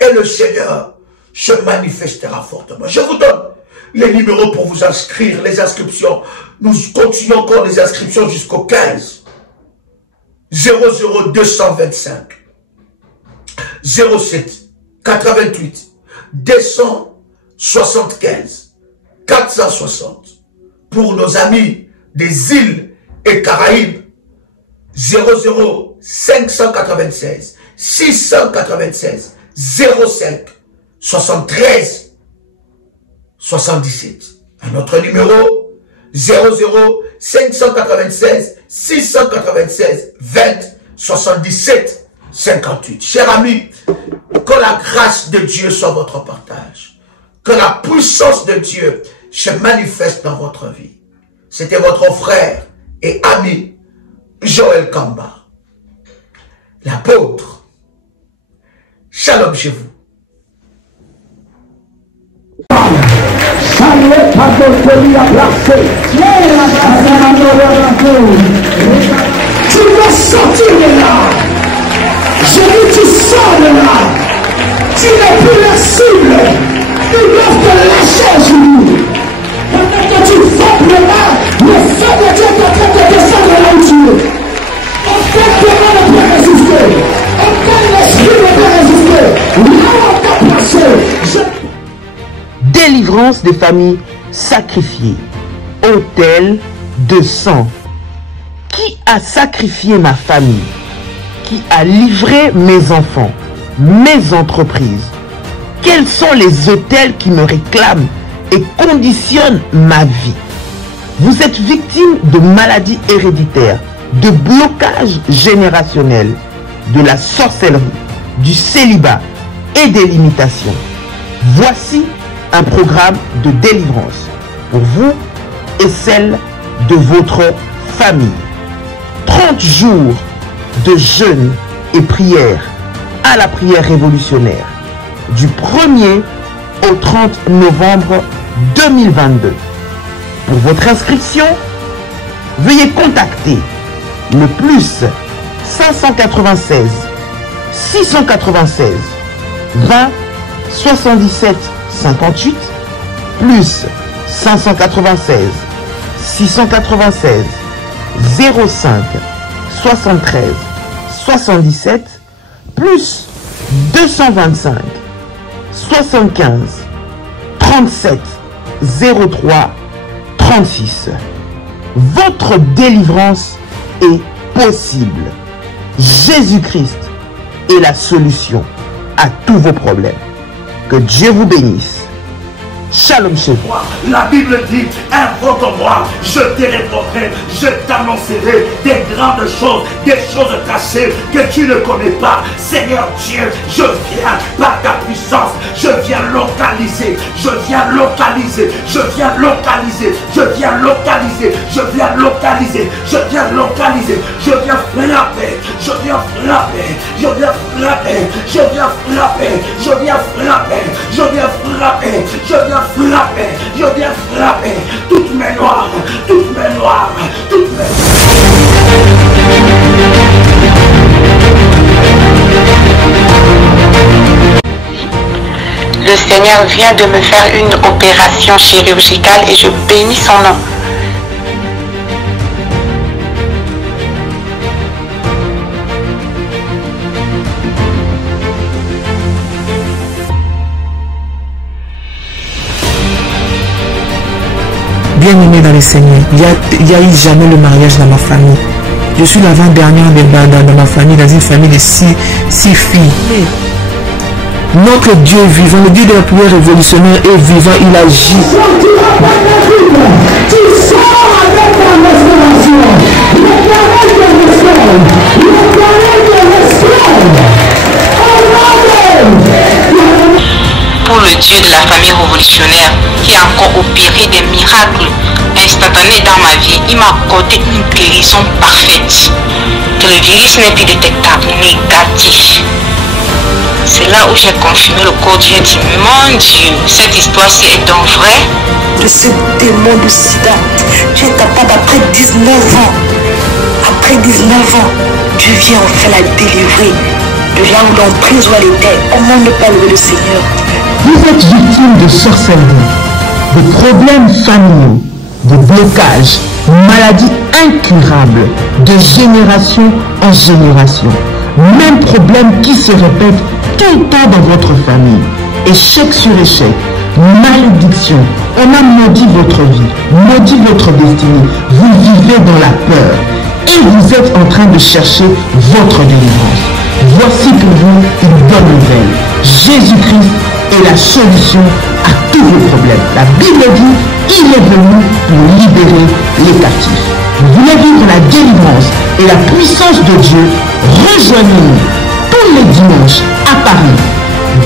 Et le Seigneur se manifestera fortement. Je vous donne les numéros pour vous inscrire, les inscriptions. Nous continuons encore les inscriptions jusqu'au 15. 00225 07 88 275 460. Pour nos amis des îles et Caraïbes, 00 596 696 05 73 77. Un autre numéro, 00 596 696 20 77 58. Chers amis, que la grâce de Dieu soit votre partage. Que la puissance de Dieu se manifeste dans votre vie. C'était votre frère et ami Joël Kamba, l'apôtre. Shalom chez vous. Tu dois sortir de là. J'ai dit tu sors de là. Tu n'es plus la cible. Ils doivent te lâcher aujourd'hui. Pendant que tu frappes le mal, le feu de Dieu est en train de descendre là où tu es. Aucun démon ne peut résister. Aucun esprit ne peut résister. Là où on t'a placé. Délivrance des familles sacrifiées. Autel de sang. Qui a sacrifié ma famille? Qui a livré mes enfants, mes entreprises? Quels sont les autels qui me réclament et conditionnent ma vie? Vous êtes victime de maladies héréditaires, de blocages générationnels, de la sorcellerie, du célibat et des limitations. Voici un programme de délivrance pour vous et celle de votre famille. 30 jours de jeûne et prière à la prière révolutionnaire du 1er au 30 novembre 2022. Pour votre inscription, veuillez contacter le plus 596 696 20 77 58 plus 596 696 05 73 77 plus 225 75 37 03 36. Votre délivrance est possible. Jésus-Christ est la solution à tous vos problèmes. Que Dieu vous bénisse. Shalom chez vous. La Bible dit, invoque-moi, je te répondrai, je t'annoncerai des grandes choses, des choses cachées que tu ne connais pas. Seigneur Dieu, je viens par ta puissance, je viens localiser, je viens localiser, je viens localiser, je viens localiser, je viens localiser, je viens localiser, je viens frapper, je viens frapper, je viens frapper, je viens frapper, je viens frapper, je viens frapper, je viens frapper, je viens frapper toutes mes noirs, toutes mes noirs, toutes mes... Le Seigneur vient de me faire une opération chirurgicale et je bénis son nom. Bien-aimé dans le Seigneur, il n'y a eu jamais le mariage dans ma famille. Je suis l'avant-dernière dans ma famille, dans une famille de six filles. Notre Dieu vivant, le Dieu de la prière révolutionnaire est vivant, il agit. Pour le Dieu de la famille révolutionnaire qui a encore opéré des miracles instantanés dans ma vie, il m'a accordé une guérison parfaite. Que le virus n'est plus détectable, négatif. C'est là où j'ai confirmé le corps Dieu dit, mon Dieu, cette histoire-ci est donc vraie. De ce démon de sida, tu es capable après 19 ans. Après 19 ans, Dieu vient enfin la délivrer de là où l'emprise où elle était. Comment ne pas louer le Seigneur? Vous êtes victime de sorcellerie, de problèmes familiaux, de blocages, maladies incurables, de génération en génération. Même problème qui se répète tout le temps dans votre famille. Échec sur échec, malédiction. On a maudit votre vie, maudit votre destinée. Vous vivez dans la peur et vous êtes en train de chercher votre délivrance. Voici pour vous une bonne nouvelle. Jésus-Christ est la solution à tous vos problèmes. La Bible dit, il est venu pour libérer les captifs. Vous voulez vivre la délivrance et la puissance de Dieu? Rejoignez-nous tous les dimanches à Paris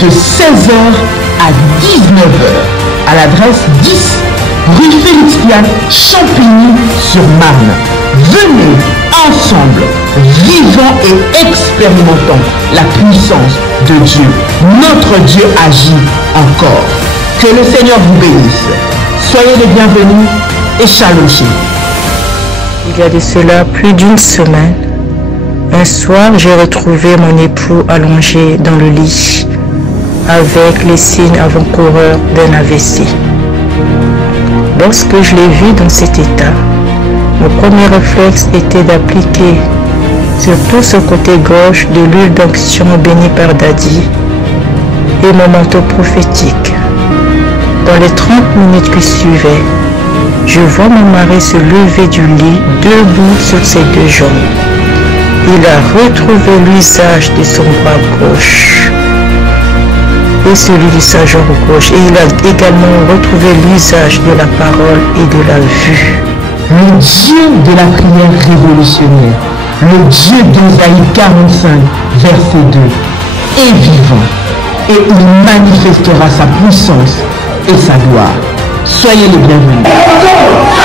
de 16h à 19h à l'adresse 10 rue Félix Piat, Champigny-sur-Marne. Venez ensemble, vivons et expérimentons la puissance de Dieu. Notre Dieu agit encore. Que le Seigneur vous bénisse. Soyez les bienvenus et shalom. Il y a de cela plus d'une semaine, un soir, j'ai retrouvé mon époux allongé dans le lit avec les signes avant-coureurs d'un AVC. Lorsque je l'ai vu dans cet état, mon premier réflexe était d'appliquer sur tout ce côté gauche de l'huile d'onction bénie par Daddy et mon manteau prophétique. Dans les 30 minutes qui suivaient, je vois mon mari se lever du lit debout sur ses deux jambes. Il a retrouvé l'usage de son bras gauche et celui de sa jambe gauche. Et il a également retrouvé l'usage de la parole et de la vue. Le Dieu de la prière révolutionnaire, le Dieu d'Ésaïe 45, verset 2, est vivant et il manifestera sa puissance et sa gloire. Soyez les bienvenus.